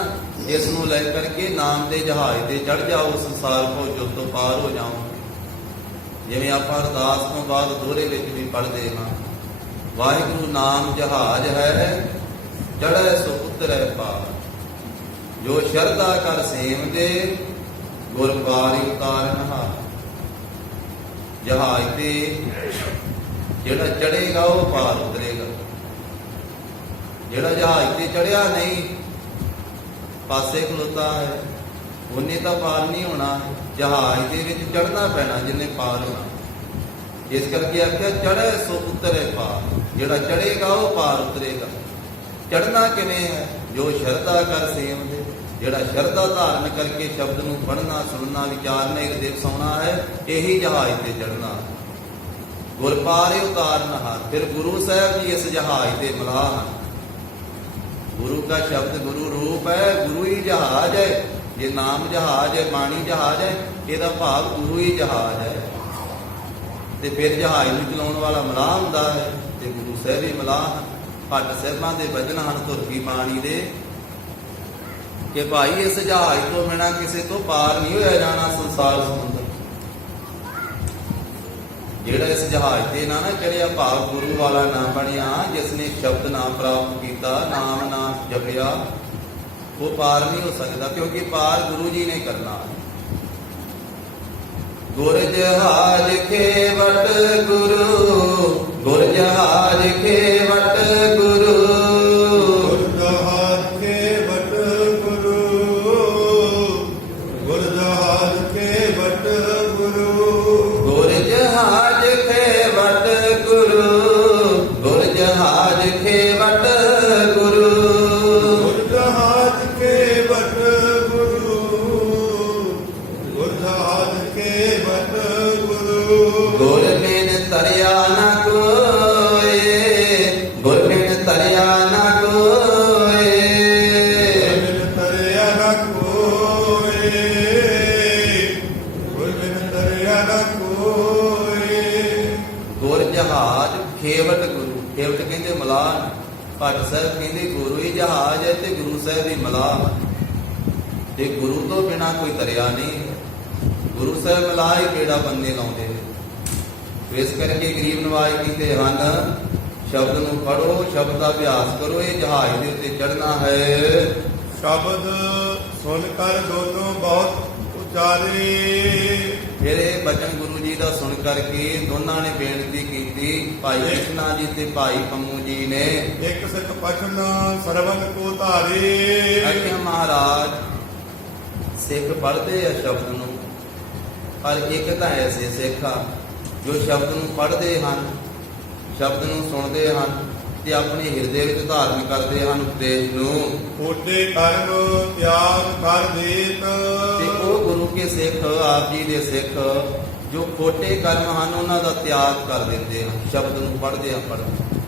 ਇਸ ਨੂੰ ਲੈ ਕਰਕੇ ਨਾਮ ਦੇ ਜਹਾਜ਼ ਤੇ ਚੜ ਜਾਓ, ਸੰਸਾਰ ਕੋ ਜੁਗ ਤੋਂ ਪਾਰ ਹੋ ਜਾਓ। ਜਿਵੇਂ ਆਪਾਂ ਅਰਦਾਸ ਤੋਂ ਬਾਅਦ ਦੋਹਰੇ ਵਿੱਚ ਵੀ ਪੜ੍ਹਦੇ ਹਾਂ, ਵਾਹਿਗੁਰੂ ਨਾਮ ਜਹਾਜ਼ ਹੈ, ਚੜ੍ਹੈ ਸੋ ਉਤਰੈ ਪਾਰ। ਜੋ ਸ਼ਰਧਾ ਕਰ ਸੇਵਦੇ, ਗੁਰ ਪਾਰਿ ਉਤਾਰਨਹਾਰ। ਜਹਾਜ਼ ਤੇ ਜਿਹੜਾ ਚੜ੍ਹੇਗਾ ਉਹ ਪਾਰ ਉਤਰੇਗਾ, ਜਿਹੜਾ ਜਹਾਜ਼ ਤੇ ਚੜ੍ਹਿਆ ਨਹੀਂ, ਪਾਸੇ ਖਲੋਤਾ ਹੈ, ਉਹਨੇ ਤਾਂ ਪਾਰ ਨਹੀਂ ਹੋਣਾ। ਜਹਾਜ਼ ਦੇ ਵਿੱਚ ਚੜ੍ਹਨਾ ਪੈਣਾ ਜਿਹਨੇ ਪਾਰ ਹੋਣਾ। ਇਸ ਕਰਕੇ ਆਖਿਆ ਚੜ੍ਹੈ ਸੋ ਉਤਰੈ ਪਾਰ। ਜਿਹੜਾ ਚੜ੍ਹੇਗਾ ਉਹ ਪਾਰ ਉਤਰੇਗਾ। ਚੜ੍ਹਨਾ ਕਿਵੇਂ ਹੈ? ਜੋ ਸ਼ਰਧਾ ਕਰ ਸੇਵਦੇ, ਜਿਹੜਾ ਸ਼ਰਧਾ ਧਾਰਨ ਕਰਕੇ ਸ਼ਬਦ ਨੂੰ ਪੜ੍ਹਨਾ, ਸੁਣਨਾ, ਵਿਚਾਰਨਾ, ਹਿਰਦੇ ਵਸਾਉਣਾ ਹੈ, ਇਹੀ ਜਹਾਜ਼ ਤੇ ਚੜ੍ਹਨਾ। ਗੁਰ ਪਾਰਿ ਉਤਾਰਨਹਾਰ। ਫਿਰ ਗੁਰੂ ਸਾਹਿਬ ਜੀ ਇਸ ਜਹਾਜ਼ ਤੇ ਮਲਾਹ ਹਨ। ਗੁਰੂ ਦਾ ਸ਼ਬਦ ਗੁਰੂ ਰੂਪ ਹੈ, ਗੁਰੂ ਹੀ ਜਹਾਜ਼ ਹੈ। ਜੇ ਨਾਮ ਜਹਾਜ਼ ਹੈ, ਬਾਣੀ ਜਹਾਜ਼ ਹੈ, ਇਹਦਾ ਭਾਵ ਗੁਰੂ ਹੀ ਜਹਾਜ਼ ਹੈ। ਤੇ ਫਿਰ ਜਹਾਜ਼ ਨੂੰ ਚਲਾਉਣ ਵਾਲਾ ਮਲਾਹ ਹੁੰਦਾ ਹੈ, ਤੇ ਗੁਰੂ ਸਾਹਿਬ ਹੀ ਮਲਾਹ ਹਨ। ਭੱਟ ਸਾਹਿਬਾਂ ਦੇ ਵਚਨ ਹਨ ਧੁਰਕੀ ਬਾਣੀ ਦੇ ਕਿ ਭਾਈ ਇਸ ਜਹਾਜ਼ ਤੋਂ ਬਿਨਾਂ ਕਿਸੇ ਤੋਂ ਪਾਰ ਨਹੀਂ ਹੋਇਆ ਜਾਣਾ ਸੰਸਾਰ ਸਮੁੰਦਰ। ਜਿਹੜਾ ਇਸ ਜਹਾਜ਼ ਤੇ ਨਾ ਚੜਿਆ, ਭਾਵ ਗੁਰੂ ਵਾਲਾ ਨਾ ਬਣਿਆ, ਜਿਸ ਨੇ ਸ਼ਬਦ ਨਾ ਪ੍ਰਾਪਤ ਕੀਤਾ, ਨਾਮ ਨਾ ਜਪਿਆ, ਉਹ ਪਾਰ ਨਹੀਂ ਹੋ ਸਕਦਾ, ਕਿਉਂਕਿ ਪਾਰ ਗੁਰੂ ਜੀ ਨੇ ਕਰਨਾ। ਗੁਰ ਜਹਾਜ਼ ਖੇਵਟ ਗੁਰੂ, ਗੁਰ ਜਹਾਜ਼ ਖੇਵਟ ਗੁਰੂ, ਗੁਰ ਜਹਾਜ਼ ਖੇਵਟ ਗੁਰੂ, ਗੁਰ ਜਹਾਜ਼ ਖੇਵਟ ਗੁਰੂ, ਗੁਰ ਜਹਾਜ਼ ਖੇਵਟ ਗੁਰੂ, ਗੁਰ ਜਹਾਜ਼ ਖੇਵਟ ਗੁਰੂ, ਗੁਰ ਜਹਾਜ਼ ਖੇਵਟ ਗੁਰੂ, ਗੁਰ ਜਹਾਜ਼ ਖੇਵਟ ਗੁਰੂ। ਗੁਰ ਬਿਨ ਤਰਿਆ ਨਾ ਕੋਇ, ਗੁਰ ਬਿਨ ਤਰਿਆ ਨਾ ਕੋਇ, ਗੁਰ ਬਿਨ ਤਰਿਆ ਨਾ ਕੋਇ, ਗੁਰ ਬਿਨ ਤਰਿਆ ਨਾ ਕੋਇ। ਗੁਰ ਜਹਾਜ਼ ਖੇਵਟ ਗੁਰੂ। ਖੇਵਟ ਕਹਿੰਦੇ ਮਲਾਹ। ਭੱਟ ਸਾਹਿਬ ਕਹਿੰਦੇ ਗੁਰੂ ਹੀ ਜਹਾਜ਼ ਹੈ ਤੇ ਗੁਰੂ ਸਾਹਿਬ ਹੀ ਮਲਾਹ। ਤੇ ਗੁਰੂ ਤੋਂ ਬਿਨਾ ਕੋਈ ਤਰਿਆ ਨਹੀਂ। ਗੁਰੂ ਸਾਹਿਬ ਮਲਾਹ ਹੀ ਕਿਹੜਾ ਬੰਨੇ ਲਾਉਂਦੇ ਨੇ। ਇਸ ਕਰਕੇ ਗਰੀਬ ਨਵਾਜ਼ ਕਹਿੰਦੇ ਹਨ, ਸ਼ਬਦ ਨੂੰ ਪੜੋ, ਸ਼ਬਦ ਦਾ ਅਭਿਆਸ ਕਰੋ, ਇਹ ਜਹਾਜ਼ ਦੇ ਉੱਤੇ ਚੜ੍ਹਨਾ ਹੈ। ਸ਼ਬਦ ਸੁਣ ਕਰ ਦੋਨੋਂ ਬਹੁਤ ਉਚਾਰੇ। ਫਿਰ ਇਹ ਬਚਨ ਗੁਰੂ ਜੀ ਦਾ ਸੁਣ ਕਰਕੇ ਦੋਨਾਂ ਨੇ ਬੇਨਤੀ ਕੀਤੀ, ਭਾਈ ਕ੍ਰਿਸ਼ਨਾ ਜੀ ਤੇ ਭਾਈ ਪੰਮੂ ਜੀ ਨੇ। ਇੱਕ ਸਿੱਖ ਪਛਨ ਸਰਵਨ ਕੋ ਧਾਰੇ। ਆਖਿਆ ਮਹਾਰਾਜ, ਸਿੱਖ ਪੜ੍ਹਦੇ ਆ ਸ਼ਬਦ ਨੂੰ, ਪਰ ਇੱਕ ਤਾਂ ਐਸੇ ਸਿੱਖ ਆ ਜੋ ਸ਼ਬਦ ਨੂੰ ਪੜ੍ਹਦੇ ਹਨ, ਸ਼ਬਦ ਨੂੰ ਸੁਣਦੇ ਹਨ ਤੇ ਆਪਣੇ ਹਿਰਦੇ ਵਿੱਚ ਧਾਰਨ ਕਰਦੇ ਹਨ ਉਪਦੇਸ਼ ਨੂੰ। ਕੋਟੇ ਕਰਮ ਤਿਆਗ ਕਰ ਦੇਤ। ਤੇ ਉਹ ਗੁਰੂ ਕੇ ਸਿੱਖ, ਆਪ ਜੀ ਦੇ ਸਿੱਖ, ਜੋ ਖੋਟੇ ਕਰਮ ਹਨ ਉਹਨਾਂ ਦਾ ਤਿਆਗ ਕਰ ਦਿੰਦੇ ਹਨ। ਸ਼ਬਦ ਨੂੰ ਪੜ੍ਹਦੇ ਆ ਪੜ੍ਹਦੇ,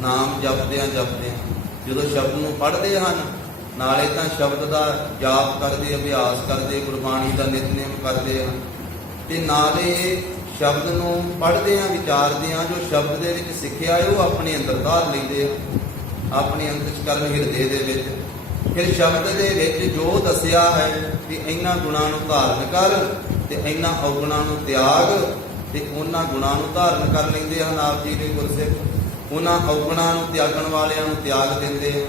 ਨਾਮ ਜਪਦੇ ਆ ਜਪਦੇ ਆ। ਜਦੋਂ ਸ਼ਬਦ ਨੂੰ ਪੜ੍ਹਦੇ ਹਨ, ਨਾਲੇ ਤਾਂ ਸ਼ਬਦ ਦਾ ਜਾਪ ਕਰਦੇ, ਅਭਿਆਸ ਕਰਦੇ, ਗੁਰਬਾਣੀ ਦਾ ਨਿਤਨੇਮ ਕਰਦੇ ਹਨ, ਤੇ ਨਾਲੇ ਸ਼ਬਦ ਨੂੰ ਪੜ੍ਹਦੇ ਆ, ਵਿਚਾਰਦੇ ਆ। ਜੋ ਸ਼ਬਦ ਦੇ ਵਿੱਚ ਸਿੱਖਿਆ ਹੈ ਉਹ ਆਪਣੇ ਅੰਦਰ ਧਾਰ ਲੈਂਦੇ ਆ, ਆਪਣੇ ਅੰਤਸ਼ਕਰਨ ਹਿਰਦੇ ਦੇ ਵਿੱਚ। ਫਿਰ ਸ਼ਬਦ ਦੇ ਵਿੱਚ ਜੋ ਦੱਸਿਆ ਹੈ ਕਿ ਇਹਨਾਂ ਗੁਣਾਂ ਨੂੰ ਧਾਰਨ ਕਰ ਤੇ ਇਹਨਾਂ ਔਗੁਣਾਂ ਨੂੰ ਤਿਆਗ, ਤੇ ਉਹਨਾਂ ਗੁਣਾਂ ਨੂੰ ਧਾਰਨ ਕਰ ਲੈਂਦੇ ਹਨ ਆਪ ਜੀ ਦੇ ਗੁਰਸਿੱਖ। ਉਹਨਾਂ ਔਗੁਣਾਂ ਨੂੰ ਤਿਆਗਣ ਵਾਲਿਆਂ ਨੂੰ ਤਿਆਗ ਦਿੰਦੇ ਆ।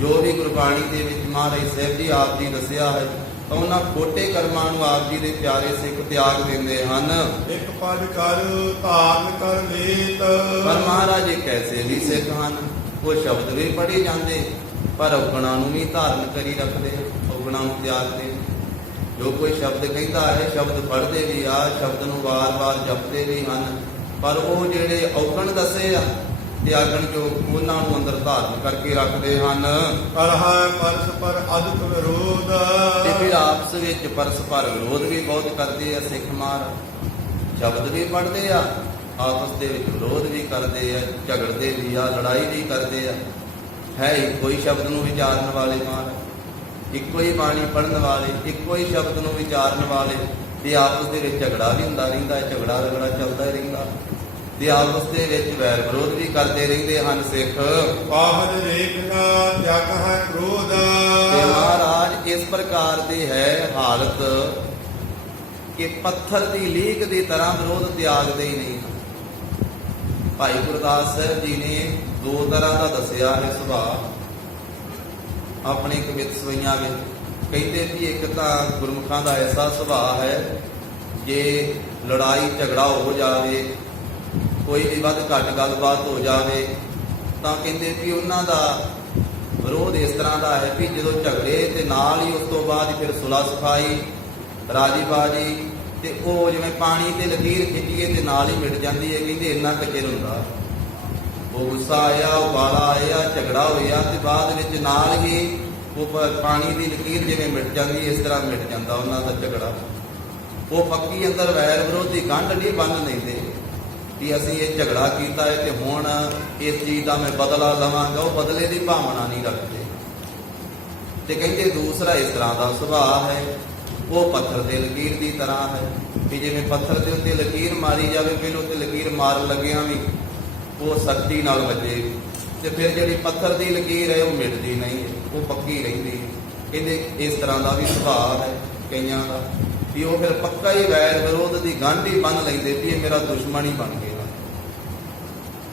ਜੋ ਵੀ ਗੁਰਬਾਣੀ ਦੇ ਵਿੱਚ ਮਹਾਰਾਜ ਸਾਹਿਬ ਜੀ ਆਪ ਜੀ ਦੱਸਿਆ ਹੈ, ਤਾਂ ਉਹਨਾਂ ਖੋਟੇ ਕਰਮਾਂ ਨੂੰ ਆਪ ਜੀ ਦੇ ਪਿਆਰੇ ਸਿੱਖ ਤਿਆਗ ਦਿੰਦੇ ਹਨ। ਇੱਕ ਪਦ ਕਰ ਧਾਰਨ ਕਰ ਲੇਤ। ਪਰ ਮਹਾਰਾਜ ਇੱਕ ਐਸੇ ਵੀ ਸਿੱਖ ਹਨ, ਉਹ ਸ਼ਬਦ ਵੀ ਪੜ੍ਹੇ ਜਾਂਦੇ ਪਰ ਔਗੁਣਾਂ ਨੂੰ ਵੀ ਧਾਰਨ ਕਰੀ ਰੱਖਦੇ, ਔਗੁਣਾਂ ਨੂੰ ਤਿਆਗਦੇ। ਜੋ ਕੋਈ ਸ਼ਬਦ ਕਹਿੰਦਾ ਹੈ, ਸ਼ਬਦ ਪੜ੍ਹਦੇ ਵੀ ਆ, ਸ਼ਬਦ ਨੂੰ ਵਾਰ-ਵਾਰ ਜਪਦੇ ਵੀ ਹਨ, ਪਰ ਉਹ ਜਿਹੜੇ ਔਗਣ ਦੱਸੇ ਆ ਤਿਆਗਣ ਜੋ ਉਹਨਾਂ ਨੂੰ ਅੰਦਰ ਧਾਰਨ ਕਰਕੇ ਰੱਖਦੇ ਹਨ। ਕਲਹ ਪਰਸਪਰ ਅਦੁਕ ਵਿਰੋਧ। ਤੇ ਫਿਰ ਆਪਸ ਵਿੱਚ ਪਰਸਪਰ ਵਿਰੋਧ ਵੀ ਬਹੁਤ ਕਰਦੇ ਆ ਸਿੱਖ ਮਾਰ। ਸ਼ਬਦ ਵੀ ਪੜ੍ਹਦੇ ਆ, ਆਪਸ ਦੇ ਵਿੱਚ ਵਿਰੋਧ ਵੀ ਕਰਦੇ ਆ, ਝਗੜਦੇ ਵੀ ਆ, ਲੜਾਈ ਵੀ ਕਰਦੇ ਆ। ਹੈ ਇੱਕੋ ਹੀ ਸ਼ਬਦ ਨੂੰ ਵਿਚਾਰਨ ਵਾਲੇ ਮਾਰ, ਇੱਕੋ ਹੀ ਬਾਣੀ ਪੜ੍ਹਨ ਵਾਲੇ, ਇੱਕੋ ਹੀ ਸ਼ਬਦ ਨੂੰ ਵਿਚਾਰਨ ਵਾਲੇ, ਤੇ ਆਪਸ ਦੇ ਵਿੱਚ ਝਗੜਾ ਵੀ ਹੁੰਦਾ ਰਹਿੰਦਾ ਹੈ, ਝਗੜਾ ਰਗੜਾ ਚੱਲਦਾ ਹੀ ਰਹਿੰਦਾ। ਫਿਰ ਆਪਸ ਵਿੱਚ ਪਰਸਪਰ ਵਿਰੋਧ ਵੀ ਬਹੁਤ ਕਰਦੇ ਆ ਸਿੱਖ ਮਾਰ। ਸ਼ਬਦ ਵੀ ਪੜ੍ਹਦੇ ਆ, ਆਪਸ ਦੇ ਵਿੱਚ ਵਿਰੋਧ ਵੀ ਕਰਦੇ ਆ, ਝਗੜਦੇ ਵੀ ਆ, ਲੜਾਈ ਵੀ ਕਰਦੇ ਆ। ਹੈ ਇੱਕੋ ਹੀ ਸ਼ਬਦ ਨੂੰ ਵਿਚਾਰਨ ਵਾਲੇ, ਇੱਕੋ ਹੀ ਸ਼ਬਦ ਨੂੰ ਵਿਚਾਰਨ ਵਾਲੇ, ਤੇ ਆਪਸ ਦੇ ਵਿੱਚ ਝਗੜਾ ਵੀ ਹੁੰਦਾ ਰਹਿੰਦਾ ਹੈ, ਝਗੜਾ ਰਗੜਾ ਚੱਲਦਾ ਹੀ ਰਹਿੰਦਾ। ਤੇ ਆਪਸ ਦੇ ਵਿੱਚ ਵੈਰ ਵਿਰੋਧ ਵੀ ਕਰਦੇ ਰਹਿੰਦੇ ਹਨ ਸਿੱਖ। ਪਾਹਨ ਰੇਖਨਾ ਜਗ ਹੈ ਕ੍ਰੋਧ। ਤੇ ਮਹਾਰਾਜ ਇਸ ਪ੍ਰਕਾਰ ਦੀ ਹੈ ਹਾਲਤ ਕਿ ਪੱਥਰ ਦੀ ਲੀਕ ਦੀ ਤਰ੍ਹਾਂ ਵਿਰੋਧ ਤਿਆਗਦੇ ਹੀ ਨਹੀਂ। ਭਾਈ ਗੁਰਦਾਸ ਸਾਹਿਬ ਜੀ ਨੇ ਦੋ ਤਰ੍ਹਾਂ ਦਾ ਦੱਸਿਆ ਹੈ ਸੁਭਾਅ ਆਪਣੇ ਕਵਿਤ ਸਵਈਆਂ ਵਿੱਚ। ਕਹਿੰਦੇ ਵੀ ਇੱਕ ਤਾਂ ਗੁਰਮੁਖਾਂ ਦਾ ਐਸਾ ਸੁਭਾਅ ਹੈ, ਜੇ ਲੜਾਈ ਝਗੜਾ ਹੋ ਜਾਵੇ, ਕੋਈ ਵੀ ਵੱਧ ਘੱਟ ਗੱਲਬਾਤ ਹੋ ਜਾਵੇ, ਤਾਂ ਕਹਿੰਦੇ ਵੀ ਉਹਨਾਂ ਦਾ ਵਿਰੋਧ ਇਸ ਤਰ੍ਹਾਂ ਦਾ ਹੈ ਵੀ ਜਦੋਂ ਝਗੜੇ ਤੇ ਨਾਲ ਹੀ ਉਸ ਤੋਂ ਬਾਅਦ ਫਿਰ ਸੁਲ੍ਹਾ ਸਫਾਈ, ਰਾਜੀ ਬਾਜੀ, ਤੇ ਉਹ ਜਿਵੇਂ ਪਾਣੀ ਤੇ ਲਕੀਰ ਖਿੱਚੀਏ ਤੇ ਨਾਲ ਹੀ ਮਿਟ ਜਾਂਦੀ ਹੈ। ਕਹਿੰਦੇ ਇੰਨਾ ਚਿਰ ਹੁੰਦਾ, ਉਹ ਗੁੱਸਾ ਆਇਆ, ਉਬਾਲਾ ਆਇਆ, ਝਗੜਾ ਹੋਇਆ ਤੇ ਬਾਅਦ ਵਿੱਚ ਨਾਲ ਹੀ ਉਹ ਪਾਣੀ ਦੀ ਲਕੀਰ ਜਿਵੇਂ ਮਿਟ ਜਾਂਦੀ, ਇਸ ਤਰ੍ਹਾਂ ਮਿਟ ਜਾਂਦਾ ਉਹਨਾਂ ਦਾ ਝਗੜਾ। ਉਹ ਪੱਕੀ ਅੰਦਰ ਵੈਰ ਵਿਰੋਧੀ ਗੰਢ ਨਹੀਂ ਬੰਨ ਲੈਂਦੇ ਕਿ ਅਸੀਂ ਇਹ ਝਗੜਾ ਕੀਤਾ ਹੈ ਤੇ ਹੁਣ ਇਸ ਚੀਜ਼ ਦਾ ਮੈਂ ਬਦਲਾ ਲਵਾਂਗਾ, ਉਹ ਬਦਲੇ ਦੀ ਭਾਵਨਾ ਨਹੀਂ ਰੱਖਦੇ। ਤੇ ਕਹਿੰਦੇ ਦੂਸਰਾ ਇਸ ਤਰ੍ਹਾਂ ਦਾ ਸੁਭਾਅ ਹੈ, ਉਹ ਪੱਥਰ ਤੇ ਲਕੀਰ ਦੀ ਤਰ੍ਹਾਂ ਹੈ ਕਿ ਜਿਵੇਂ ਪੱਥਰ ਦੇ ਉੱਤੇ ਲਕੀਰ ਮਾਰੀ ਜਾਵੇ, ਫਿਰ ਉੱਤੇ ਲਕੀਰ ਮਾਰਨ ਲੱਗਿਆਂ ਵੀ ਉਹ ਸਖਤੀ ਨਾਲ ਵੱਜੇ ਤੇ ਫਿਰ ਜਿਹੜੀ ਪੱਥਰ ਦੀ ਲਕੀਰ ਹੈ ਉਹ ਮਿਟਦੀ ਨਹੀਂ, ਉਹ ਪੱਕੀ ਰਹਿੰਦੀ ਹੈ। ਕਹਿੰਦੇ ਇਸ ਤਰ੍ਹਾਂ ਦਾ ਵੀ ਸੁਭਾਅ ਹੈ ਕਈਆਂ ਦਾ ਵੀ ਉਹ ਫਿਰ ਪੱਕਾ ਹੀ ਵੈਰ ਵਿਰੋਧ ਦੀ ਗੰਢ ਹੀ ਬੰਨ ਲੈਂਦੇ ਵੀ ਇਹ ਮੇਰਾ ਦੁਸ਼ਮਣ ਹੀ ਬਣ ਗਿਆ।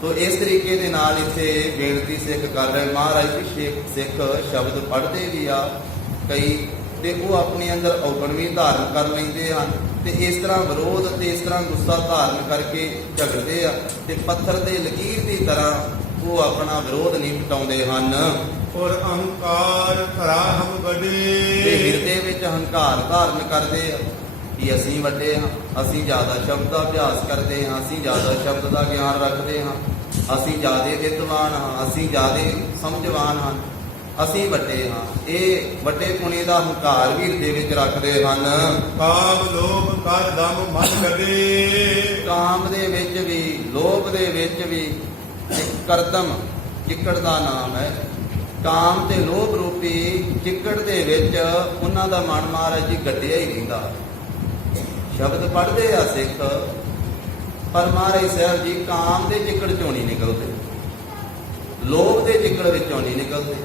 ਤੋ ਇਸ ਤਰੀਕੇ ਦੇ ਨਾਲ ਇੱਥੇ ਬੇਨਤੀ ਸਿੱਖ ਕਰ ਰਹੇ ਮਹਾਰਾਜ ਵੀ ਸਿੱਖ ਸ਼ਬਦ ਪੜ੍ਹਦੇ ਵੀ ਆ ਕਈ, ਤੇ ਉਹ ਆਪਣੇ ਅੰਦਰ ਔਗਣ ਵੀ ਧਾਰਨ ਕਰ ਲੈਂਦੇ ਹਨ ਤੇ ਇਸ ਤਰ੍ਹਾਂ ਵਿਰੋਧ ਤੇ ਇਸ ਤਰ੍ਹਾਂ ਗੁੱਸਾ ਧਾਰਨ ਕਰਕੇ ਝਗੜਦੇ ਆ ਤੇ ਪੱਥਰ ਦੇ ਲਕੀਰ ਦੀ ਤਰ੍ਹਾਂ ਉਹ ਆਪਣਾ ਵਿਰੋਧ ਨਹੀਂ ਮਿਟਾਉਂਦੇ ਹਨ। ਔਰ ਅਹੰਕਾਰ ਧਰਾ ਹਮ ਵੱਡੇ। ਤੇ ਹਿਰਦੇ ਵਿੱਚ ਹੰਕਾਰ ਧਾਰਨ ਕਰਦੇ ਆ ਕਿ ਅਸੀਂ ਵੱਡੇ ਹਾਂ, ਅਸੀਂ ਜ਼ਿਆਦਾ ਸ਼ਬਦ ਦਾ ਅਭਿਆਸ ਕਰਦੇ ਹਾਂ, ਅਸੀਂ ਜ਼ਿਆਦਾ ਸ਼ਬਦ ਦਾ ਗਿਆਨ ਰੱਖਦੇ ਹਾਂ, ਅਸੀਂ ਜ਼ਿਆਦਾ ਵਿਦਵਾਨ ਹਾਂ, ਅਸੀਂ ਜ਼ਿਆਦਾ ਸਮਝਵਾਨ ਹਾਂ, ਅਸੀਂ ਵੱਡੇ ਹਾਂ। ਇਹ ਵੱਡੇ ਪੁਣੇ ਦਾ ਹੰਕਾਰ ਵੀ ਹਿਰਦੇ ਵਿੱਚ ਰੱਖਦੇ ਹਨ। ਕਾਮ ਲੋਭ ਕਰ ਦਮ ਮਨ ਕੱਢੇ। ਕਾਮ ਦੇ ਵਿੱਚ ਵੀ, ਲੋਭ ਦੇ ਵਿੱਚ ਵੀ ਇੱਕ ਕਰਦਮ ਚਿੱਕੜ ਦਾ ਨਾਮ ਹੈ। ਕਾਮ ਤੇ ਲੋਭ ਰੂਪੀ ਚਿੱਕੜ ਦੇ ਵਿੱਚ ਉਹਨਾਂ ਦਾ ਮਨ ਮਹਾਰਾਜ ਜੀ ਗੱਡਿਆ ਹੀ ਰਹਿੰਦਾ। ਸ਼ਬਦ ਪੜ੍ਹਦੇ ਆ ਸਿੱਖ, ਪਰ ਮਹਾਰਾਜ ਸਾਹਿਬ ਜੀ ਕਾਮ ਦੇ ਚਿੱਕੜ ਚੋਂ ਨਹੀਂ ਨਿਕਲਦੇ, ਲੋਭ ਦੇ ਚਿੱਕੜ ਵਿੱਚੋਂ ਨਹੀਂ ਨਿਕਲਦੇ।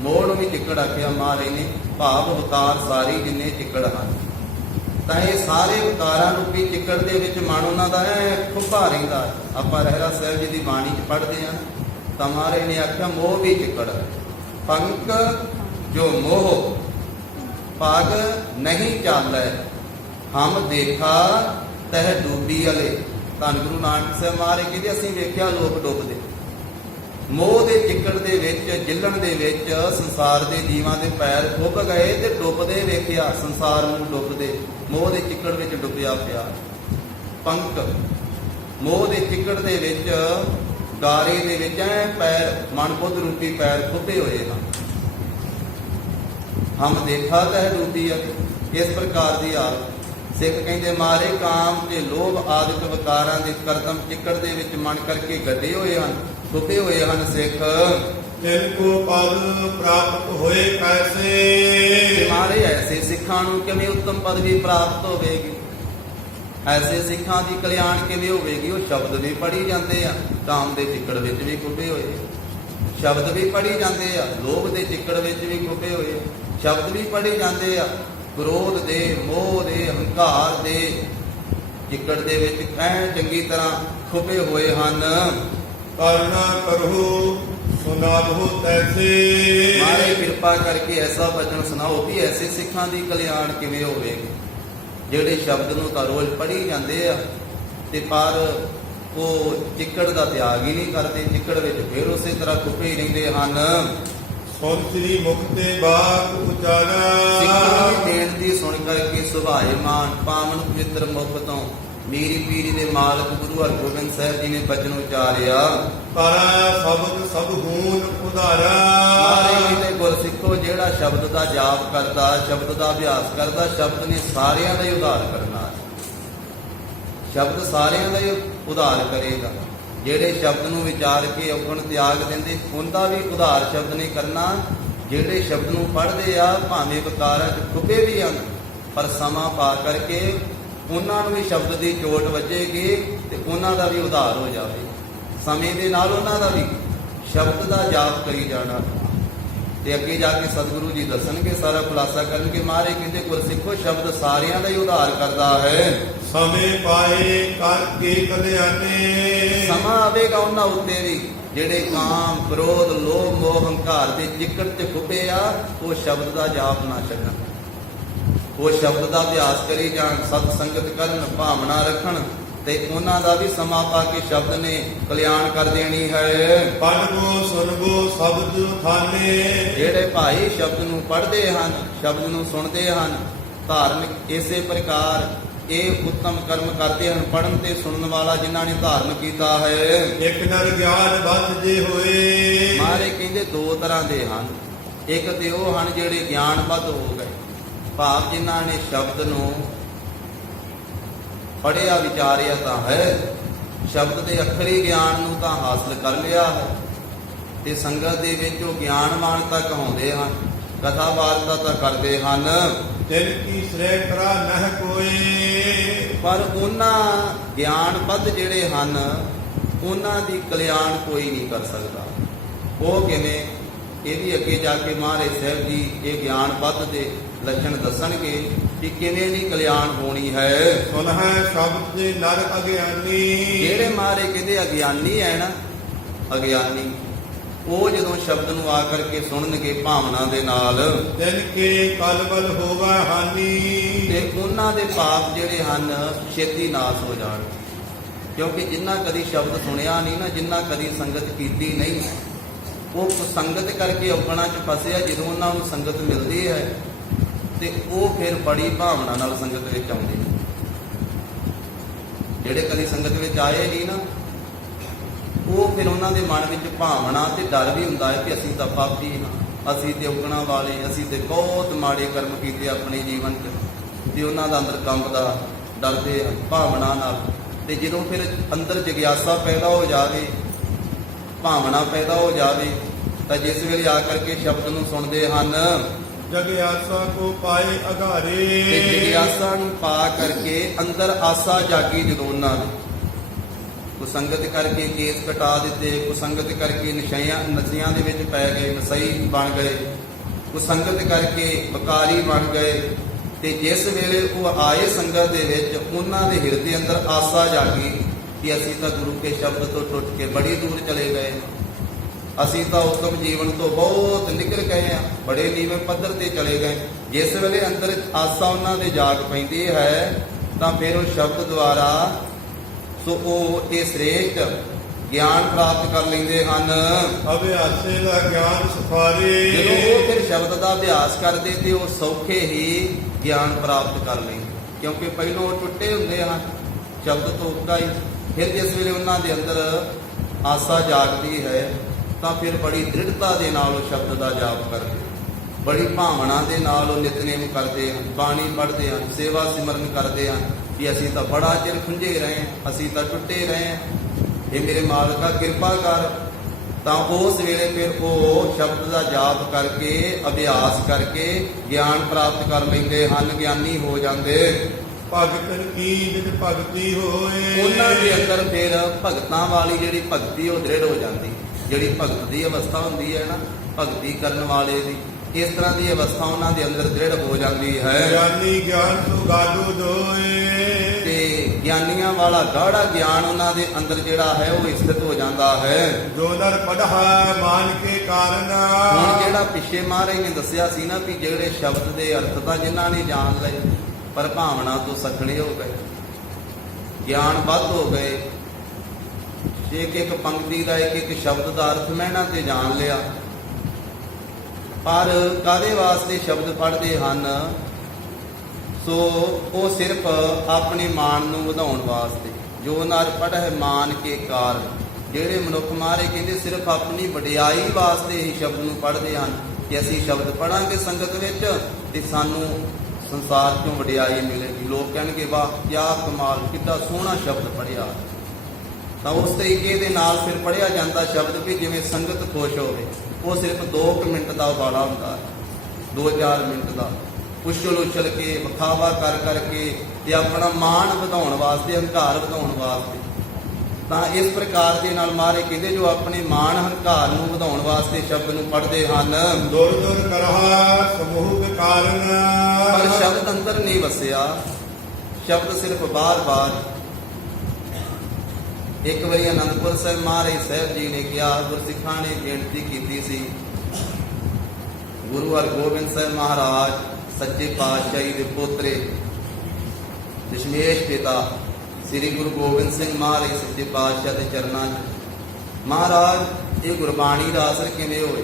ਮੋੜ ਨੂੰ ਵੀ ਚਿੱਕੜ ਆਖਿਆ ਮਹਾਰਾਜ ਨੇ, ਭਾਵ ਵਿਕਾਰ ਸਾਰੀ ਜਿੰਨੇ ਚਿੱਕੜ ਹਨ। ਤਾਂ ਇਹ ਸਾਰੇ ਵਿਕਾਰਾਂ ਰੂਪੀ ਚਿੱਕੜ ਦੇ ਵਿੱਚ ਮਨ ਉਹਨਾਂ ਦਾ ਖੁੱਭਾ ਰਹਿੰਦਾ। ਆਪਾਂ ਰਹਿਰਾ ਸਾਹਿਬ ਜੀ ਦੀ ਬਾਣੀ 'ਚ ਪੜ੍ਹਦੇ ਹਾਂ ਤਾਂ ਮਹਾਰਾਜ ਨੇ ਆਖਿਆ ਮੋਹ ਵੀ ਚਿੱਕੜ, ਪੰਕ ਜੋ ਮੋਹ ਪਗ ਨਹੀਂ ਚਾਲੈ, ਹਮ ਦੇਖਾ ਤਹ ਡੂਬੀ ਅਲੇ। ਧੰਨ ਗੁਰੂ ਨਾਨਕ ਸਾਹਿਬ ਮਹਾਰਾਜ ਕਹਿੰਦੇ ਅਸੀਂ ਵੇਖਿਆ ਲੋਕ ਡੁੱਬਦੇ ਮੋਹ ਦੇ ਚਿੱਕੜ ਦੇ ਵਿੱਚ, ਜਿੱਲਣ ਦੇ ਵਿੱਚ ਸੰਸਾਰ ਦੇ ਜੀਵਾਂ ਦੇ ਪੈਰ ਖੁੱਭ ਗਏ ਤੇ ਡੁੱਬਦੇ ਵੇਖਿਆ, ਸੰਸਾਰ ਨੂੰ ਡੁੱਬਦੇ ਮੋਹ ਦੇ ਚਿੱਕੜ ਵਿੱਚ ਡੁੱਬਿਆ ਪਿਆ। ਪੰਕ ਮੋਹ ਦੇ ਚਿੱਕੜ ਦੇ ਵਿੱਚ, ਗਾਰੇ ਦੇ ਵਿੱਚ ਪੈਰ, ਮਨ ਬੁੱਧ ਰੂਪੀ ਪੈਰ ਖੁੱਭੇ ਹੋਏ ਹਨ। ਹਮ ਦੇਖਾ ਤਾਂ ਡੂਬੀ ਹੈ। ਇਸ ਪ੍ਰਕਾਰ ਦੀ ਹਾਲਤ ਸਿੱਖ ਕਹਿੰਦੇ ਮਾਰੇ ਕਾਮ ਤੇ ਲੋਭ ਆਦਿਕ ਵਿਕਾਰਾਂ ਦੇ ਕਰਦਮ ਚਿੱਕੜ ਦੇ ਵਿੱਚ ਮਨ ਕਰਕੇ ਗੱਡੇ ਹੋਏ ਹਨ, ਡੁੱਬੇ ਹੋਏ ਹਨ ਸਿੱਖ। ਤਿਨ ਕੋ ਪਦ ਪ੍ਰਾਪਤ ਹੋਏ ਕੈਸੇ। ਮਾਰੇ ਐਸੇ ਸਿੱਖਾਂ ਨੂੰ ਕਿਵੇਂ ਉੱਤਮ ਪਦਵੀ ਪ੍ਰਾਪਤ ਹੋਵੇਗੀ, ਐਸੇ ਸਿੱਖਾਂ ਦੀ ਕਲਿਆਣ ਕਿਵੇਂ ਹੋਵੇਗੀ। ਉਹ ਸ਼ਬਦ ਵੀ ਪੜ੍ਹੀ ਜਾਂਦੇ ਆ, ਕਾਮ ਦੇ ਚਿੱਕੜ ਵਿੱਚ ਵੀ ਖੁੱਬੇ ਹੋਏ, ਸ਼ਬਦ ਵੀ ਪੜ੍ਹੀ ਜਾਂਦੇ ਆ, ਲੋਭ ਦੇ ਚਿੱਕੜ ਵਿੱਚ ਵੀ ਖੁੱਬੇ ਹੋਏ, ਸ਼ਬਦ ਵੀ ਪੜ੍ਹੇ ਜਾਂਦੇ ਆ, ਕ੍ਰੋਧ ਦੇ, ਮੋਹ ਦੇ, ਹੰਕਾਰ ਦੇ ਚਿੱਕੜ ਦੇ ਵਿੱਚ ਚੰਗੀ ਤਰ੍ਹਾਂ ਖੁੱਬੇ ਹੋਏ ਹਨ। ਕਰਨਾ ਕਰੋ ਸੁਨਾਬੋ ਤੈਸੇ। ਮਾਰੇ ਕਿਰਪਾ ਕਰਕੇ ਐਸਾ ਬਚਨ ਸੁਣਾਓ ਕਿ ਐਸੇ ਸਿੱਖਾਂ ਦੀ ਕਲਿਆਣ ਕਿਵੇਂ ਹੋਵੇਗੀ ਜਿਹੜੇ ਸ਼ਬਦ ਨੂੰ ਤਾਂ ਰੋਜ਼ ਪੜ੍ਹੀ ਜਾਂਦੇ ਆ ਤੇ ਪਰ ਉਹ ਚਿੱਕੜ ਦਾ ਤਿਆਗ ਹੀ ਨਹੀਂ ਕਰਦੇ, ਚਿੱਕੜ ਵਿੱਚ ਫਿਰ ਉਸੇ ਤਰ੍ਹਾਂ ਖੁੱਬੇ ਹੀ ਰਹਿੰਦੇ ਹਨ। ਸੁਣ ਸ੍ਰੀ ਮੁਕਤੇ ਬਾਤ ਉਚਾਰਾ। ਸਿੱਖਾਂ ਦੀ ਬੇਨਤੀ ਸੁਣ ਕਰਕੇ ਸੁਭਾਏਮਾਨ ਪਾਵਨ ਪਵਿੱਤਰ ਮੁਖ ਤੋਂ ਮੀਰੀ ਪੀਰੀ ਦੇ ਮਾਲਕ ਗੁਰੂ ਹਰਗੋਬਿੰਦ ਸਾਹਿਬ ਜੀ ਨੇ ਬਚਨ ਉਚਾਰਿਆ। ਤਾਰਾ ਸ਼ਬਦ ਸਭ ਗੂਣ ਉਧਾਰਾ। ਸਾਰੇ ਦੇ ਗੁਰ ਸਿੱਖੋ ਜਿਹੜਾ ਸ਼ਬਦ ਦਾ ਜਾਪ ਕਰਦਾ, ਸ਼ਬਦ ਦਾ ਅਭਿਆਸ ਕਰਦਾ, ਸ਼ਬਦ ਨੇ ਸਾਰਿਆਂ ਦਾ ਹੀ ਉਧਾਰ ਕਰਨਾ। ਸ਼ਬਦ ਸਾਰਿਆਂ ਦਾ ਹੀ ਉਧਾਰ ਕਰੇਗਾ। ਜਿਹੜੇ ਸ਼ਬਦ ਨੂੰ ਵਿਚਾਰ ਕੇ ਔਗਣ ਤਿਆਗ ਦਿੰਦੇ ਉਹਦਾ ਵੀ ਉਧਾਰ ਸ਼ਬਦ ਨੇ ਕਰਨਾ। ਜਿਹੜੇ ਸ਼ਬਦ ਨੂੰ ਪੜ੍ਹਦੇ ਆ ਭਾਵੇਂ ਵਿਕਾਰਾਂ 'ਚ ਖੁੱਬੇ ਵੀ ਹਨ ਪਰ ਸਮਾਂ ਪਾ ਕਰਕੇ ਉਹਨਾਂ ਨੂੰ ਵੀ ਸ਼ਬਦ ਦੀ ਚੋਟ ਵੱਜੇਗੀ ਤੇ ਉਹਨਾਂ ਦਾ ਵੀ ਉਧਾਰ ਹੋ ਜਾਵੇ। ਸਮੇਂ ਦੇ ਨਾਲ ਉਹਨਾਂ ਦਾ ਵੀ ਸ਼ਬਦ ਦਾ ਜਾਪ ਕਰੀ ਜਾਣਾ। ਤੇ ਅੱਗੇ ਜਾ ਕੇ ਸਤਿਗੁਰੂ ਜੀ ਦੱਸਣਗੇ, ਸਾਰਾ ਖੁਲਾਸਾ ਕਰਨਗੇ। ਮਹਾਰਾਜ ਕਹਿੰਦੇ ਗੁਰਸਿੱਖੋ ਸ਼ਬਦ ਸਾਰਿਆਂ ਦਾ ਹੀ ਉਧਾਰ ਕਰਦਾ ਹੈ। ਸਮੇਂ ਪਾਏ ਕਰਕੇ ਕਲਿਆਣੇ। ਸਮਾਂ ਆਵੇਗਾ ਉਹਨਾਂ ਉੱਤੇ ਵੀ ਜਿਹੜੇ ਕਾਮ, ਕ੍ਰੋਧ, ਲੋਭ, ਮੋਹ, ਹੰਕਾਰ ਦੇ ਚਿੱਕੜ ਤੇ ਖੁੱਬੇ ਆ, ਉਹ ਸ਼ਬਦ ਦਾ ਜਾਪ ਨਾ ਛੱਡਣ। ਉਹ ਸ਼ਬਦ ਦਾ ਅਭਿਆਸ ਕਰੀ ਜਾਣ, ਸਤ ਸੰਗਤ ਕਰਨ, ਭਾਵਨਾ ਰੱਖਣ ਤੇ ਉਹਨਾਂ ਦਾ ਵੀ ਸਮਾਂ ਪਾ ਕੇ ਸ਼ਬਦ ਨੇ ਕਲਿਆਣ ਕਰ ਦੇਣੀ ਹੈ। ਪੜ੍ਹੋ ਸੁਣੋ ਸ਼ਬਦ ਥਾਨੇ। ਜਿਹੜੇ ਭਾਈ ਸ਼ਬਦ ਨੂੰ ਪੜ੍ਹਦੇ ਹਨ, ਸ਼ਬਦ ਨੂੰ ਸੁਣਦੇ ਹਨ, ਧਾਰਮਿਕ ਇਸੇ ਪ੍ਰਕਾਰ ਇਹ ਉੱਤਮ ਕਰਮ ਕਰਦੇ ਹਨ। ਪੜ੍ਹਨ ਤੇ ਸੁਣਨ ਵਾਲਾ ਜਿਨ੍ਹਾਂ ਨੇ ਧਾਰਨ ਕੀਤਾ ਹੈ। ਇੱਕ ਨਰ ਗਿਆਨ ਵੱਧਦੇ ਹੋਏ। ਮਹਾਰਾਜ ਕਹਿੰਦੇ ਦੋ ਤਰ੍ਹਾਂ ਦੇ ਹਨ। ਇੱਕ ਤੇ ਉਹ ਹਨ ਜਿਹੜੇ ਗਿਆਨਬੱਧ ਹੋ ਗਏ, ਭਾਵ ਜਿਨ੍ਹਾਂ ਨੇ ਸ਼ਬਦ ਨੂੰ ਪੜ੍ਹਿਆ ਵਿਚਾਰਿਆ ਤਾਂ ਹੈ, ਸ਼ਬਦ ਦੇ ਅੱਖਰੀ ਗਿਆਨ ਨੂੰ ਤਾਂ ਹਾਸਲ ਕਰ ਲਿਆ ਹੈ ਤੇ ਸੰਗਤ ਦੇ ਵਿੱਚ ਉਹ ਗਿਆਨਵਾਨ ਤੱਕ ਹੁੰਦੇ ਹਨ, ਕਥਾ ਵਾਰਤਾ ਤਾਂ ਕਰਦੇ ਹਨ। ਦਿਲ ਕੀ ਸ੍ਰੈ ਕਰਾ ਨਹਿ ਕੋਏ। ਪਰ ਉਹਨਾਂ ਗਿਆਨਬੱਧ ਜਿਹੜੇ ਹਨ, ਉਹਨਾਂ ਦੀ ਕਲਿਆਣ ਕੋਈ ਨਹੀਂ ਕਰ ਸਕਦਾ। ਉਹ ਕਿਵੇਂ? ਇਹ ਵੀ ਅੱਗੇ ਜਾ ਕੇ ਮਹਾਰਾਜ ਸਾਹਿਬ ਜੀ ਇਹ ਗਿਆਨਬੱਧ ਦੇ ਲੱਛਣ ਦੱਸਣਗੇ ਕਿ ਕਿਵੇਂ ਦੀ ਕਲਿਆਣ ਹੋਣੀ ਹੈ। ਸੁਨਹਿ ਸ਼ਬਦ ਦੇ ਨਰ ਅਗਿਆਨੀ। ਜਿਹੜੇ ਮਹਾਰਾਜ ਕਹਿੰਦੇ ਅਗਿਆਨੀ ਹੈ ਨਾ, ਅਗਿਆਨੀ ਉਹ ਜਦੋਂ ਸ਼ਬਦ ਨੂੰ ਆ ਕਰਕੇ ਸੁਣਨਗੇ ਭਾਵਨਾ ਦੇ ਨਾਲ, ਦਿਨ ਕੇ ਕਲਬਲ ਹੋਵਾ ਹਾਨੀ। ਤੇ ਉਹਨਾਂ ਦੇ ਪਾਪ ਜਿਹੜੇ ਹਨ ਛੇਤੀ ਨਾਸ ਹੋ ਜਾਣ। ਕਿਉਂਕਿ ਜਿੰਨਾ ਕਦੀ ਸ਼ਬਦ ਸੁਣਿਆ ਨਹੀਂ ਨਾ, ਜਿੰਨਾ ਕਦੀ ਸੰਗਤ ਕੀਤੀ ਨਹੀਂ, ਉਹ ਸੰਗਤ ਕਰਕੇ ਔਗਣਾ ਚ ਫਸਿਆ। ਜਦੋਂ ਉਹਨਾਂ ਨੂੰ ਸੰਗਤ ਮਿਲਦੀ ਹੈ ਤੇ ਉਹ ਫਿਰ ਬੜੀ ਭਾਵਨਾ ਨਾਲ ਸੰਗਤ ਵਿੱਚ ਆਉਂਦੇ ਨੇ। ਜਿਹੜੇ ਕਦੀ ਸੰਗਤ ਵਿੱਚ ਆਏ ਨਹੀਂ ਨਾ, ਉਹ ਫਿਰ ਉਹਨਾਂ ਦੇ ਮਨ ਵਿੱਚ ਭਾਵਨਾ ਤੇ ਡਰ ਵੀ ਹੁੰਦਾ ਹੈ ਕਿ ਅਸੀਂ ਤਾਂ ਪਾਪੀ ਹਾਂ, ਅਸੀਂ ਤੇ ਔਗਣਾ ਵਾਲੇ, ਅਸੀਂ ਤੇ ਬਹੁਤ ਮਾੜੇ ਕਰਮ ਕੀਤੇ ਆਪਣੇ ਜੀਵਨ 'ਚ, ਤੇ ਉਹਨਾਂ ਦਾ ਅੰਦਰ ਕੰਬਦਾ, ਡਰਦੇ ਹਨ ਭਾਵਨਾ ਨਾਲ। ਤੇ ਜਦੋਂ ਫਿਰ ਅੰਦਰ ਜਿਗਿਆਸਾ ਪੈਦਾ ਹੋ ਜਾਵੇ, ਭਾਵਨਾ ਪੈਦਾ ਹੋ ਜਾਵੇ, ਤਾਂ ਜਿਸ ਵੇਲੇ ਆ ਕਰਕੇ ਸ਼ਬਦ ਨੂੰ ਸੁਣਦੇ ਹਨ, ਜਗਿਆਸਾ ਕੋ ਪਾਏ ਅਗਾਰੇ। ਤੇ ਜਿਗਿਆਸਾ ਨੂੰ ਪਾ ਕਰਕੇ ਅੰਦਰ ਆਸਾ ਜਾਗੀ ਜਦੋਂ ਉਹਨਾਂ ਦੇ। ਕੁਸੰਗਤ ਕਰਕੇ ਕੇਸ ਕਟਾ ਦਿੱਤੇ, ਕੁਸੰਗਤ ਕਰਕੇ ਨਸ਼ਿਆਂ ਦੇ ਵਿੱਚ ਪੈ ਗਏ, ਨਸ਼ਈ ਬਣ ਗਏ, ਕੁਸੰਗਤ ਕਰਕੇ ਬਕਾਰੀ ਬਣ ਗਏ। ਤੇ ਜਿਸ ਵੇਲੇ ਉਹ ਆਏ ਸੰਗਤ ਦੇ ਵਿੱਚ, ਉਹਨਾਂ ਦੇ ਹਿਰਦੇ ਅੰਦਰ ਆਸਾ ਜਾਗੀ ਕਿ ਅਸੀਂ ਤਾਂ ਗੁਰੂ ਕੇ ਸ਼ਬਦ ਤੋਂ ਟੁੱਟ ਕੇ ਬੜੀ ਦੂਰ ਚਲੇ ਗਏ, ਅਸੀਂ ਤਾਂ ਉਤਮ ਜੀਵਨ ਤੋਂ ਬਹੁਤ ਨਿਕਲ ਗਏ ਆ, ਬੜੇ ਨੀਵੇਂ ਪੱਧਰ ਤੇ ਚਲੇ ਗਏ। ਜਿਸ ਵੇਲੇ ਅੰਦਰ ਆਸਾ ਉਹਨਾਂ ਦੇ ਜਾਗ ਪੈਂਦੀ ਹੈ, ਤਾਂ ਫਿਰ ਉਹ ਸ਼ਬਦ ਦੁਆਰਾ ਸੋ ਉਹ ਇਹ ਸ੍ਰੇਸ਼ਟ ਗਿਆਨ ਪ੍ਰਾਪਤ ਕਰ ਲੈਂਦੇ ਹਨ। ਅਭਿਆਸੇ ਦਾ ਗਿਆਨ ਸੁਫਾਰੇ। ਜਦੋਂ ਉਹ ਫਿਰ ਸ਼ਬਦ ਦਾ ਅਭਿਆਸ ਕਰਦੇ ਤੇ ਉਹ ਸੌਖੇ ਹੀ ਗਿਆਨ ਪ੍ਰਾਪਤ ਕਰ ਲੈਂਦੇ, ਕਿਉਂਕਿ ਪਹਿਲਾਂ ਉਹ ਟੁੱਟੇ ਹੁੰਦੇ ਹਨ ਸ਼ਬਦ ਤੋਂ ਉੱਕਾ ਹੀ। ਫਿਰ ਜਿਸ ਵੇਲੇ ਉਹਨਾਂ ਦੇ ਅੰਦਰ ਆਸਾ ਜਾਗਦੀ ਹੈ, ਤਾਂ ਫਿਰ ਬੜੀ ਦ੍ਰਿੜਤਾ ਦੇ ਨਾਲ ਉਹ ਸ਼ਬਦ ਦਾ ਜਾਪ ਕਰਦੇ, ਬੜੀ ਭਾਵਨਾ ਦੇ ਨਾਲ ਉਹ ਨਿਤਨੇਮ ਕਰਦੇ ਹਨ, ਬਾਣੀ ਪੜ੍ਹਦੇ ਹਨ, ਸੇਵਾ ਸਿਮਰਨ ਕਰਦੇ ਹਨ ਕਿ ਅਸੀਂ ਤਾਂ ਬੜਾ ਚਿਰ ਖੁੰਝੇ ਰਹੇ ਹਾਂ, ਅਸੀਂ ਤਾਂ ਟੁੱਟੇ ਰਹੇ ਹਾਂ, ਇਹ ਮੇਰੇ ਮਾਲਕਾ ਕਿਰਪਾ ਕਰ। ਤਾਂ ਉਸ ਵੇਲੇ ਫਿਰ ਉਹ ਸ਼ਬਦ ਦਾ ਜਾਪ ਕਰਕੇ, ਅਭਿਆਸ ਕਰਕੇ ਗਿਆਨ ਪ੍ਰਾਪਤ ਕਰ ਲੈਂਦੇ ਹਨ, ਗਿਆਨੀ ਹੋ ਜਾਂਦੇ। ਭਗਤਨ ਕੀ ਜਿਤ ਭਗਤੀ ਹੋਏ। ਉਹਨਾਂ ਦੇ ਅੰਦਰ ਫਿਰ ਭਗਤਾਂ ਵਾਲੀ ਜਿਹੜੀ ਭਗਤੀ ਉਹ ਦ੍ਰਿੜ ਹੋ ਜਾਂਦੀ। ਜਿਹੜੀ ਭਗਤ ਦੀ ਅਵਸਥਾ ਹੁੰਦੀ ਹੈ ਨਾ, ਭਗਤੀ ਕਰਨ ਵਾਲੇ ਦੀ, ਇਸ ਤਰ੍ਹਾਂ ਦੀ ਅਵਸਥਾ ਉਹਨਾਂ ਦੇ ਅੰਦਰ ਦ੍ਰਿੜ ਹੋ ਜਾਂਦੀ ਹੈ। ਗਿਆਨੀ ਗਿਆਨ ਤੋਂ ਗਾਡੂ ਦੋਏ। ਤੇ ਗਿਆਨੀਆਂ ਵਾਲਾ ਗਾੜਾ ਗਿਆਨ ਉਹਨਾਂ ਦੇ ਅੰਦਰ ਜਿਹੜਾ ਹੈ ਉਹ ਸਥਿਤ ਹੋ ਜਾਂਦਾ ਹੈ। ਜੋ ਨਰ ਪੜ੍ਹਾ ਮਾਨ ਕੇ ਕਾਰਨ। ਹੁਣ ਜਿਹੜਾ ਪਿੱਛੇ ਮਹਾਰਾਜ ਨੇ ਦੱਸਿਆ ਸੀ ਨਾ ਵੀ ਜਿਹੜੇ ਸ਼ਬਦ ਦੇ ਅਰਥ ਤਾਂ ਜਿਨ੍ਹਾਂ ਨੇ ਜਾਣ ਲਏ, ਪਰ ਭਾਵਨਾ ਤੋਂ ਸਖਣੇ ਹੋ ਗਏ, ਗਿਆਨ ਵੱਧ ਹੋ ਗਏ, ਇੱਕ ਇੱਕ ਪੰਕਤੀ ਦਾ, ਇੱਕ ਇੱਕ ਸ਼ਬਦ ਦਾ ਅਰਥ ਮਹਿਣਾ ਤੇ ਜਾਣ ਲਿਆ, ਪਰ ਕਾਹਦੇ ਵਾਸਤੇ ਸ਼ਬਦ ਪੜ੍ਹਦੇ ਹਨ? ਸੋ ਉਹ ਸਿਰਫ ਆਪਣੇ ਮਾਣ ਨੂੰ ਵਧਾਉਣ ਵਾਸਤੇ। ਜੋ ਨਰ ਪੜ੍ਹੈ ਮਾਨ ਕੇ ਕਾਰਨ। ਜਿਹੜੇ ਮਨੁੱਖ ਮਾਰੇ ਕਹਿੰਦੇ ਸਿਰਫ ਆਪਣੀ ਵਡਿਆਈ ਵਾਸਤੇ ਹੀ ਸ਼ਬਦ ਨੂੰ ਪੜ੍ਹਦੇ ਹਨ ਕਿ ਅਸੀਂ ਸ਼ਬਦ ਪੜ੍ਹਾਂਗੇ ਸੰਗਤ ਵਿੱਚ ਤੇ ਸਾਨੂੰ ਸੰਸਾਰ ਚੋਂ ਵਡਿਆਈ ਮਿਲੇਗੀ। ਲੋਕ ਕਹਿਣਗੇ ਵਾਹ ਕਿਆ ਕਮਾਲ, ਕਿੱਡਾ ਸੋਹਣਾ ਸ਼ਬਦ ਪੜ੍ਹਿਆ। ਤਾਂ ਉਸ ਤਰੀਕੇ ਦੇ ਨਾਲ ਫਿਰ ਪੜ੍ਹਿਆ ਜਾਂਦਾ ਸ਼ਬਦ ਵੀ ਜਿਵੇਂ ਸੰਗਤ ਖੁਸ਼ ਹੋਵੇ। ਉਹ ਸਿਰਫ 2 ਮਿੰਟ ਦਾ ਉਬਾਲਾ ਹੁੰਦਾ, 2-4 ਮਿੰਟ ਦਾ। ਉਛਲ ਕੇ ਵਿਖਾਵਾ ਕਰ ਕਰਕੇ ਤੇ ਆਪਣਾ ਮਾਣ ਵਧਾਉਣ ਵਾਸਤੇ, ਹੰਕਾਰ ਵਧਾਉਣ ਵਾਸਤੇ। ਤਾਂ ਇਸ ਪ੍ਰਕਾਰ ਦੇ ਨਾਲ ਮਹਾਰਾਜ ਕਹਿੰਦੇ ਜੋ ਆਪਣੇ ਮਾਣ ਹੰਕਾਰ ਨੂੰ ਵਧਾਉਣ ਵਾਸਤੇ ਸ਼ਬਦ ਨੂੰ ਪੜ੍ਹਦੇ ਹਨ, ਦੁਰ ਦੁਰ ਕਰਹਾ ਸਮੂਹ ਕਾਰਨ। ਪਰ ਸ਼ਬਦ ਅੰਦਰ ਨਹੀਂ ਵਸਿਆ, ਸ਼ਬਦ ਸਿਰਫ ਬਾਰ-ਬਾਰ। ਇੱਕ ਵਾਰੀ ਅਨੰਦਪੁਰ ਸਾਹਿਬ ਮਹਾਰਾਜ ਸਾਹਿਬ ਜੀ ਨੇ ਕਿਹਾ, ਗੁਰਸਿੱਖਾਂ ਨੇ ਬੇਨਤੀ ਕੀਤੀ ਸੀ, ਗੁਰੂ ਹਰਗੋਬਿੰਦ ਸਾਹਿਬ ਮਹਾਰਾਜ ਸੱਚੇ ਪਾਤਸ਼ਾਹੀ ਦੇ ਪੋਤਰੇ ਦਸ਼ਮੇਸ਼ ਪਿਤਾ ਸ੍ਰੀ ਗੁਰੂ ਗੋਬਿੰਦ ਸਿੰਘ ਮਹਾਰਾਜ ਸੱਚੇ ਪਾਤਸ਼ਾਹ ਦੇ ਚਰਨਾਂ 'ਚ, ਮਹਾਰਾਜ ਇਹ ਗੁਰਬਾਣੀ ਦਾ ਅਸਰ ਕਿਵੇਂ ਹੋਏ?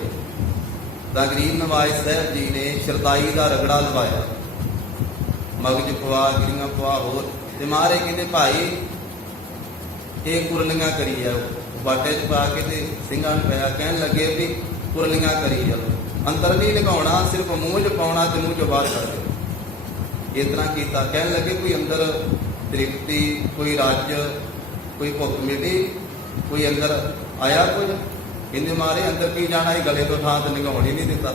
ਤਾਂ ਗਰੀਬ ਨਵਾਜ਼ ਸਾਹਿਬ ਜੀ ਨੇ ਸ਼ਰਦਾਈ ਦਾ ਰਗੜਾ ਲਵਾਇਆ, ਮਗਜ ਪਵਾ, ਗਿਰੀਆਂ ਪਵਾ ਹੋਰ, ਤੇ ਮਹਾਰਾਜ ਕਹਿੰਦੇ ਭਾਈ ਇਹ ਕੁਰਲੀਆਂ ਕਰੀ ਜਾਓ। ਬਾਟੇ 'ਚ ਪਾ ਕੇ ਤੇ ਸਿੰਘਾਂ ਨੂੰ ਪਿਆ, ਕਹਿਣ ਲੱਗੇ ਵੀ ਕੁਰਲੀਆਂ ਕਰੀ ਜਾਓ, ਅੰਦਰ ਨਹੀਂ ਲਗਾਉਣਾ, ਸਿਰਫ ਮੂੰਹ 'ਚ ਪਾਉਣਾ ਤੇ ਮੂੰਹ 'ਚੋਂ ਬਾਹਰ ਕੱਢ ਦਿਓ। ਇਸ ਤਰ੍ਹਾਂ ਕੀਤਾ। ਕਹਿਣ ਲੱਗੇ ਕੋਈ ਅੰਦਰ ਤ੍ਰਿਪਤੀ, ਕੋਈ ਰੱਜ, ਕੋਈ ਭੁੱਖ ਮਿਲੀ, ਕੋਈ ਅੰਦਰ ਆਇਆ ਕੁਝ? ਕਹਿੰਦੇ ਮਾਰੇ ਅੰਦਰ ਕੀ ਜਾਣਾ, ਇਹ ਗਲੇ ਤੋਂ ਥਾਂ ਤੇ ਲੰਘਾਉਣ ਹੀ ਨਹੀਂ ਦਿੱਤਾ।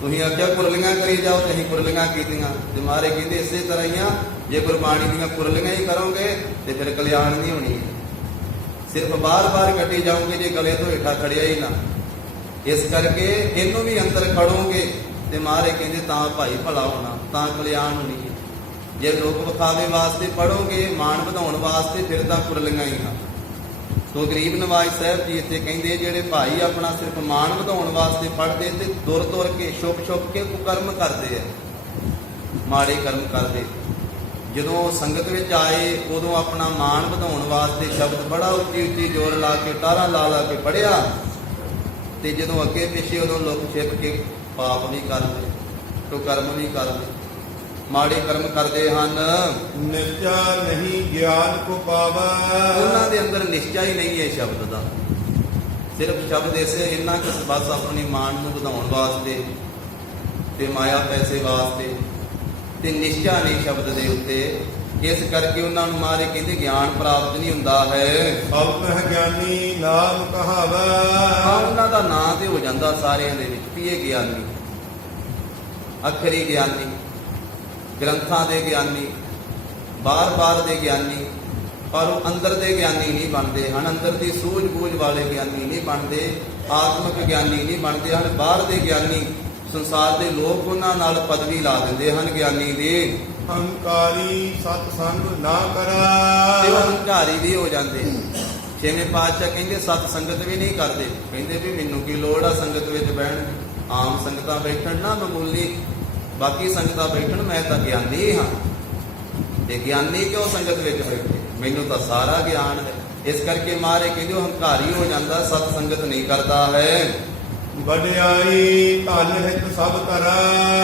ਤੁਸੀਂ ਆਖਿਆ ਕੁਰਲੀਆਂ ਕਰੀ ਜਾਓ ਤੇ ਅਸੀਂ ਕੁਰਲੀਆਂ ਕੀਤੀਆਂ। ਤੇ ਮਾਰੇ ਕਹਿੰਦੇ ਇਸੇ ਤਰ੍ਹਾਂ ਹੀ ਆ, ਜੇ ਗੁਰਬਾਣੀ ਦੀਆਂ ਕੁਰਲੀਆਂ ਹੀ ਕਰੋਗੇ ਤੇ ਫਿਰ ਕਲਿਆਣ ਨਹੀਂ ਹੋਣੀ, ਸਿਰਫ ਬਾਰ-ਬਾਰ ਕੱਢੀ ਜਾਓਗੇ ਜੇ ਗਲੇ ਤੋਂ ਹੇਠਾਂ ਖੜਿਆ ਹੀ ਨਾ। ਇਸ ਕਰਕੇ ਇਹਨੂੰ ਵੀ ਅੰਦਰ ਖੜੋਗੇ ਤੇ ਮਾਰੇ ਕਹਿੰਦੇ ਤਾਂ ਭਾਈ ਭਲਾ ਹੋਣਾ, ਤਾਂ ਕਲਿਆਣ ਹੋਣੀ। ਜੇ ਲੋਕ ਵਿਖਾਵੇ ਵਾਸਤੇ ਪੜੋਗੇ, ਮਾਣ ਵਧਾਉਣ ਵਾਸਤੇ, ਫਿਰ ਤਾਂ ਕੁਰਲੀਆਂ ਹੀ ਆ। ਸੋ ਗਰੀਬ ਨਵਾਜ਼ ਸਾਹਿਬ ਜੀ ਇੱਥੇ ਕਹਿੰਦੇ ਜਿਹੜੇ ਭਾਈ ਆਪਣਾ ਸਿਰਫ ਮਾਣ ਵਧਾਉਣ ਵਾਸਤੇ ਪੜ੍ਹਦੇ ਤੇ ਦੁਰ ਕੇ ਛੁਪ ਕੇ ਕੁਕਰਮ ਕਰਦੇ ਆ, ਮਾੜੇ ਕਰਮ ਕਰਦੇ। ਜਦੋਂ ਸੰਗਤ ਵਿੱਚ ਆਏ ਉਦੋਂ ਆਪਣਾ ਮਾਣ ਵਧਾਉਣ ਵਾਸਤੇ ਸ਼ਬਦ ਬੜਾ ਉੱਚੀ ਜ਼ੋਰ ਲਾ ਕੇ, ਟਾਰਾਂ ਲਾ ਕੇ ਪੜ੍ਹਿਆ, ਤੇ ਜਦੋਂ ਅੱਗੇ ਪਿੱਛੇ ਉਦੋਂ ਲੁਕ ਛਿਪ ਕੇ ਪਾਪ ਵੀ ਕਰਦੇ, ਕੁਕਰਮ ਵੀ ਕਰਦੇ, ਮਾੜੇ ਕਰਮ ਕਰਦੇ ਹਨ। ਨਿਸ਼ਚਾ ਨਹੀਂ ਗਿਆਨ ਕੋ ਪਾਵਾ। ਉਹਨਾਂ ਦੇ ਅੰਦਰ ਨਿਸ਼ਚਾ ਹੀ ਨਹੀਂ ਹੈ ਸ਼ਬਦ ਦਾ, ਸਿਰਫ ਸ਼ਬਦ ਇਸੇ ਇੰਨਾ ਕਿ ਬਸ ਆਪਣੀ ਮਾਣ ਨੂੰ ਵਧਾਉਣ ਵਾਸਤੇ ਤੇ ਮਾਇਆ ਪੈਸੇ ਵਾਸਤੇ, ਤੇ ਨਿਸ਼ਚਾ ਨਹੀਂ ਸ਼ਬਦ ਦੇ ਉੱਤੇ। ਇਸ ਕਰਕੇ ਉਹਨਾਂ ਨੂੰ ਮਾਰੇ ਕਹਿੰਦੇ ਗਿਆਨ ਪ੍ਰਾਪਤ ਨਹੀਂ ਹੁੰਦਾ ਹੈ। ਸਭ ਕਹਿ ਗਿਆਨੀ ਨਾਮ ਕਹਾਵਾ। ਉਹਨਾਂ ਦਾ ਨਾਂ ਤੇ ਹੋ ਜਾਂਦਾ ਸਾਰਿਆਂ ਦੇ ਵਿੱਚ ਵੀ ਇਹ ਗਿਆਨੀ, ਅਖਰੀ ਗਿਆਨੀ, ਗ੍ਰੰਥਾਂ ਦੇ ਗਿਆਨੀ, ਬਾਰ-ਬਾਰ ਦੇ ਗਿਆਨੀ, ਪਰ ਉਹ ਅੰਦਰ ਦੇ ਗਿਆਨੀ ਨਹੀਂ ਬਣਦੇ ਹਨ। ਅੰਦਰ ਦੀ ਸੂਝ-ਬੂਝ ਵਾਲੇ ਗਿਆਨੀ ਨਹੀਂ ਬਣਦੇ, ਆਤਮਿਕ ਗਿਆਨੀ ਨਹੀਂ ਬਣਦੇ ਹਨ। ਬਾਹਰ ਦੇ ਗਿਆਨੀ, ਸੰਸਾਰ ਦੇ ਲੋਕ ਉਹਨਾਂ ਨਾਲ ਪਦਵੀ ਲਾ ਦਿੰਦੇ ਹਨ ਗਿਆਨੀ ਦੀ। ਹੰਕਾਰੀ ਸਤ ਸੰਗ ਨਾ ਤੇ ਕਰਾ। ਉਹ ਹੰਕਾਰੀ ਵੀ ਹੋ ਜਾਂਦੇ। ਛੇਵੇਂ ਪਾਤਸ਼ਾਹ ਕਹਿੰਦੇ ਸਤ ਸੰਗਤ ਵੀ ਨਹੀਂ ਕਰਦੇ, ਕਹਿੰਦੇ ਵੀ ਮੈਨੂੰ ਕੀ ਲੋੜ ਆ ਸੰਗਤ ਵਿੱਚ ਬਹਿਣ, ਆਮ ਸੰਗਤਾਂ ਬੈਠਣ ਨਾ ਮਾਮੂਲੀ, ਬਾਕੀ ਸੰਗਤਾਂ ਬੈਠਣ, ਮੈਂ ਤਾਂ ਗਿਆਨੀ ਹਾਂ। ਤੇ ਗਿਆਨੀ ਕਿਉਂ ਸੰਗਤ ਵਿੱਚ ਬੈਠੇ? ਮੈਨੂੰ ਤਾਂ ਸਾਰਾ ਗਿਆਨ ਹੈ। ਇਸ ਕਰਕੇ ਮਾਰੇ ਕਿ ਜੋ ਹੰਕਾਰੀ ਹੋ ਜਾਂਦਾ, ਸਤ ਸੰਗਤ ਨਹੀਂ ਕਰਦਾ ਹੈ। ਵਡਿਆਈ ਧਨ ਹਿਤ ਸਭ ਧਰਾ।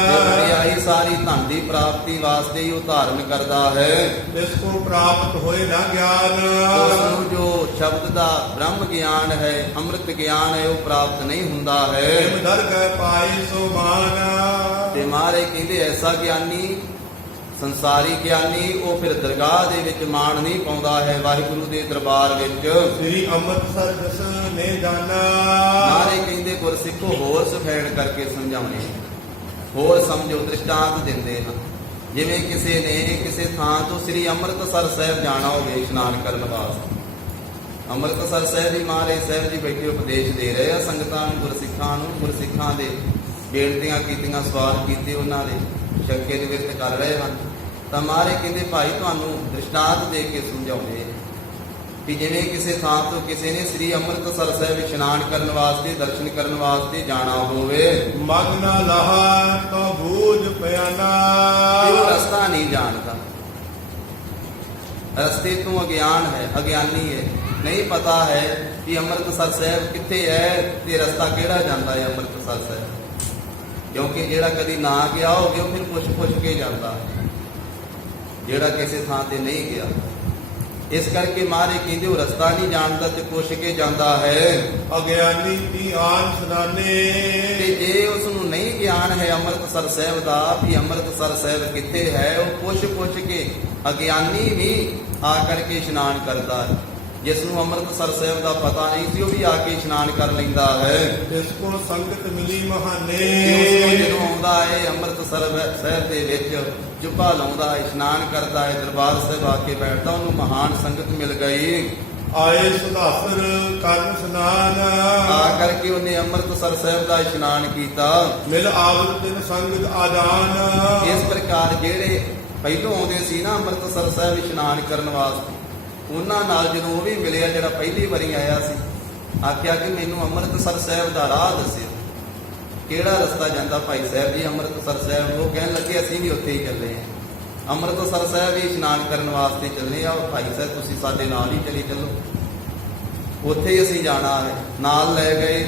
ਵਡਿਆਈ ਸਾਰੀ ਧਨ ਦੀ ਪ੍ਰਾਪਤੀ ਵਾਸਤੇ ਹੀ ਉਹ ਧਾਰਨ ਕਰਦਾ ਹੈ। ਇਸ ਕੋ ਪ੍ਰਾਪਤ ਹੋਏ ਨਾ ਗਿਆਨ। ਉਸ ਨੂੰ ਜੋ ਸ਼ਬਦ ਦਾ ਬ੍ਰਹਮ ਗਿਆਨ ਹੈ, ਅੰਮ੍ਰਿਤ ਗਿਆਨ ਹੈ, ਉਹ ਪ੍ਰਾਪਤ ਨਹੀਂ ਹੁੰਦਾ ਹੈ। ਦਰਗਹਿ ਪਾਏ ਸੋ ਮਾਨ। ਤੇ ਮਾਰੇ ਕਹਿੰਦੇ ਐਸਾ ਗਿਆਨੀ, ਸੰਸਾਰੀ ਗਿਆਨੀ, ਉਹ ਫਿਰ ਦਰਗਾਹ ਦੇ ਵਿੱਚ ਮਾਣ ਨਹੀਂ ਪਾਉਂਦਾ ਹੈ, ਵਾਹਿਗੁਰੂ ਦੇ ਦਰਬਾਰ ਵਿੱਚ। ਸ੍ਰੀ ਅੰਮ੍ਰਿਤਸਰ ਜਸ ਨੇ ਜਾਣਾ। ਮਾਰੇ ਕਹਿੰਦੇ ਗੁਰਸਿੱਖੋ ਹੋਰ ਸੁਖੈਣ ਕਰਕੇ ਸਮਝਾਉਣੇ, ਹੋਰ ਸਮਝੋ, ਦ੍ਰਿਸ਼ਟਾਂਤ ਦਿੰਦੇ ਹਨ। ਜਿਵੇਂ ਕਿਸੇ ਨੇ ਕਿਸੇ ਥਾਂ ਤੋਂ ਸ੍ਰੀ ਅੰਮ੍ਰਿਤਸਰ ਸਾਹਿਬ ਜਾਣਾ ਹੋਵੇ ਇਸ਼ਨਾਨ ਕਰਨ ਵਾਸਤੇ, ਅੰਮ੍ਰਿਤਸਰ ਸਾਹਿਬ ਹੀ ਮਹਾਰਾਜ ਸਾਹਿਬ ਜੀ ਬੈਠੇ ਉਪਦੇਸ਼ ਦੇ ਰਹੇ ਆ ਸੰਗਤਾਂ ਨੂੰ, ਗੁਰਸਿੱਖਾਂ ਦੇ ਬੇਨਤੀਆਂ ਕੀਤੀਆਂ, ਸਵਾਲ ਕੀਤੇ, ਉਹਨਾਂ ਦੇ ਸ਼ੰਕੇ ਨਿਵਰਤ ਕਰ ਰਹੇ ਹਨ। ਤਾਂ ਮਹਾਰਾਜ ਕਹਿੰਦੇ ਭਾਈ ਤੁਹਾਨੂੰ ਦ੍ਰਿਸ਼ਟਾਂਤ ਦੇ ਕੇ ਸਮਝਾਉਂਦੇ ਵੀ ਜਿਵੇਂ ਕਿਸੇ ਥਾਂ ਤੋਂ ਕਿਸੇ ਨੇ ਸ੍ਰੀ ਅੰਮ੍ਰਿਤਸਰ ਸਾਹਿਬ ਇਸ਼ਨਾਨ ਕਰਨ ਵਾਸਤੇ, ਦਰਸ਼ਨ ਕਰਨ ਵਾਸਤੇ ਜਾਣਾ ਹੋਵੇ, ਮਗ ਨਾ ਲਹਾ ਤੋ ਬੂਝ ਪਿਆਨਾ। ਉਹ ਰਸਤਾ ਨਹੀਂ ਜਾਣਦਾ, ਰਸਤੇ ਤੋਂ ਅਗਿਆਨ ਹੈ, ਅਗਿਆਨੀ ਹੈ, ਨਹੀਂ ਪਤਾ ਹੈ ਕਿ ਅੰਮ੍ਰਿਤਸਰ ਸਾਹਿਬ ਕਿੱਥੇ ਹੈ ਤੇ ਰਸਤਾ ਕਿਹੜਾ ਜਾਂਦਾ ਹੈ ਅੰਮ੍ਰਿਤਸਰ ਸਾਹਿਬ। ਕਿਉਂਕਿ ਜਿਹੜਾ ਕਦੀ ਨਾ ਗਿਆ ਹੋਵੇ ਉਹ ਫਿਰ ਪੁੱਛ ਕੇ ਜਾਂਦਾ, ਜਿਹੜਾ ਕਿਸੇ ਥਾਂ ਤੇ ਨਹੀਂ ਗਿਆ। ਇਸ ਕਰਕੇ ਮਹਾਰਾਜ ਕਹਿੰਦੇ ਉਹ ਰਸਤਾ ਨਹੀਂ ਜਾਣਦਾ ਤੇ ਪੁੱਛ ਕੇ ਜਾਂਦਾ ਹੈ। ਅਗਿਆਨੀ ਦੀ ਆਨ ਸਦਾਨੇ। ਤੇ ਜੇ ਉਸ ਨੂੰ ਨਹੀਂ ਗਿਆਨ ਹੈ ਅੰਮ੍ਰਿਤਸਰ ਸਾਹਿਬ ਦਾ ਵੀ ਅੰਮ੍ਰਿਤਸਰ ਸਾਹਿਬ ਕਿੱਥੇ ਹੈ, ਉਹ ਪੁੱਛ ਕੇ, ਅਗਿਆਨੀ ਵੀ ਆ ਕਰਕੇ ਇਸ਼ਨਾਨ ਕਰਦਾ ਹੈ। ਜਿਸ ਨੂੰ ਅੰਮ੍ਰਿਤਸਰ ਸਾਹਿਬ ਦਾ ਪਤਾ ਨਹੀਂ ਸੀ ਉਹ ਵੀ ਆ ਕੇ ਇਸ਼ਨਾਨ ਕਰ ਲੈਂਦਾ ਹੈ। ਤਿਸ ਕੋ ਸੰਗਤ ਮਿਲੀ ਤੇ ਉਸ ਨੂੰ ਮਹਾਨੇ ਜਦੋਂ ਆਉਂਦਾ ਹੈ ਅੰਮ੍ਰਿਤਸਰ ਸਾਹਿਬ ਦੇ ਵਿੱਚ ਜੁੱਪਾ ਲਾਉਂਦਾ ਹੈ, ਇਸ਼ਨਾਨ ਕਰਦਾ ਹੈ, ਦਰਬਾਰ ਸਾਹਿਬ ਆ ਕੇ ਬੈਠਦਾ, ਉਹਨੂੰ ਮਹਾਨ ਸੰਗਤ ਮਿਲ ਗਈ। ਆਏ ਸੁਧਾਸਰ ਕਰਨ ਸਨਾਨ ਆ ਕਰਕੇ ਉਹਨੇ ਅੰਮ੍ਰਿਤਸਰ ਸਾਹਿਬ ਦਾ ਇਸ਼ਨਾਨ ਕੀਤਾ। ਮਿਲ ਆਵਤ ਦਿਨ ਸੰਗਤ ਆਦਾਨ ਇਸ ਪ੍ਰਕਾਰ ਜਿਹੜੇ ਪਹਿਲੋਂ ਆਉਂਦੇ ਸੀ ਨਾ ਅੰਮ੍ਰਿਤਸਰ ਸਾਹਿਬ ਇਸ਼ਨਾਨ ਕਰਨ ਵਾਸਤੇ, ਉਹਨਾਂ ਨਾਲ ਜਦੋਂ ਉਹ ਵੀ ਮਿਲਿਆ ਜਿਹੜਾ ਪਹਿਲੀ ਵਾਰੀ ਆਇਆ ਸੀ, ਆਖਿਆ ਕਿ ਮੈਨੂੰ ਅੰਮ੍ਰਿਤਸਰ ਸਾਹਿਬ ਦਾ ਰਾਹ ਦੱਸਿਓ, ਕਿਹੜਾ ਰਸਤਾ ਜਾਂਦਾ ਭਾਈ ਸਾਹਿਬ ਜੀ ਅੰਮ੍ਰਿਤਸਰ ਸਾਹਿਬ। ਉਹ ਕਹਿਣ ਲੱਗੇ ਅਸੀਂ ਵੀ ਉੱਥੇ ਹੀ ਚੱਲੇ ਹਾਂ, ਅੰਮ੍ਰਿਤਸਰ ਸਾਹਿਬ ਹੀ ਇਸ਼ਨਾਨ ਕਰਨ ਵਾਸਤੇ ਚੱਲੇ ਆ। ਭਾਈ ਸਾਹਿਬ ਤੁਸੀਂ ਸਾਡੇ ਨਾਲ ਹੀ ਚਲੇ ਚੱਲੋ, ਉੱਥੇ ਹੀ ਅਸੀਂ ਜਾਣਾ ਹੈ। ਨਾਲ ਲੈ ਗਏ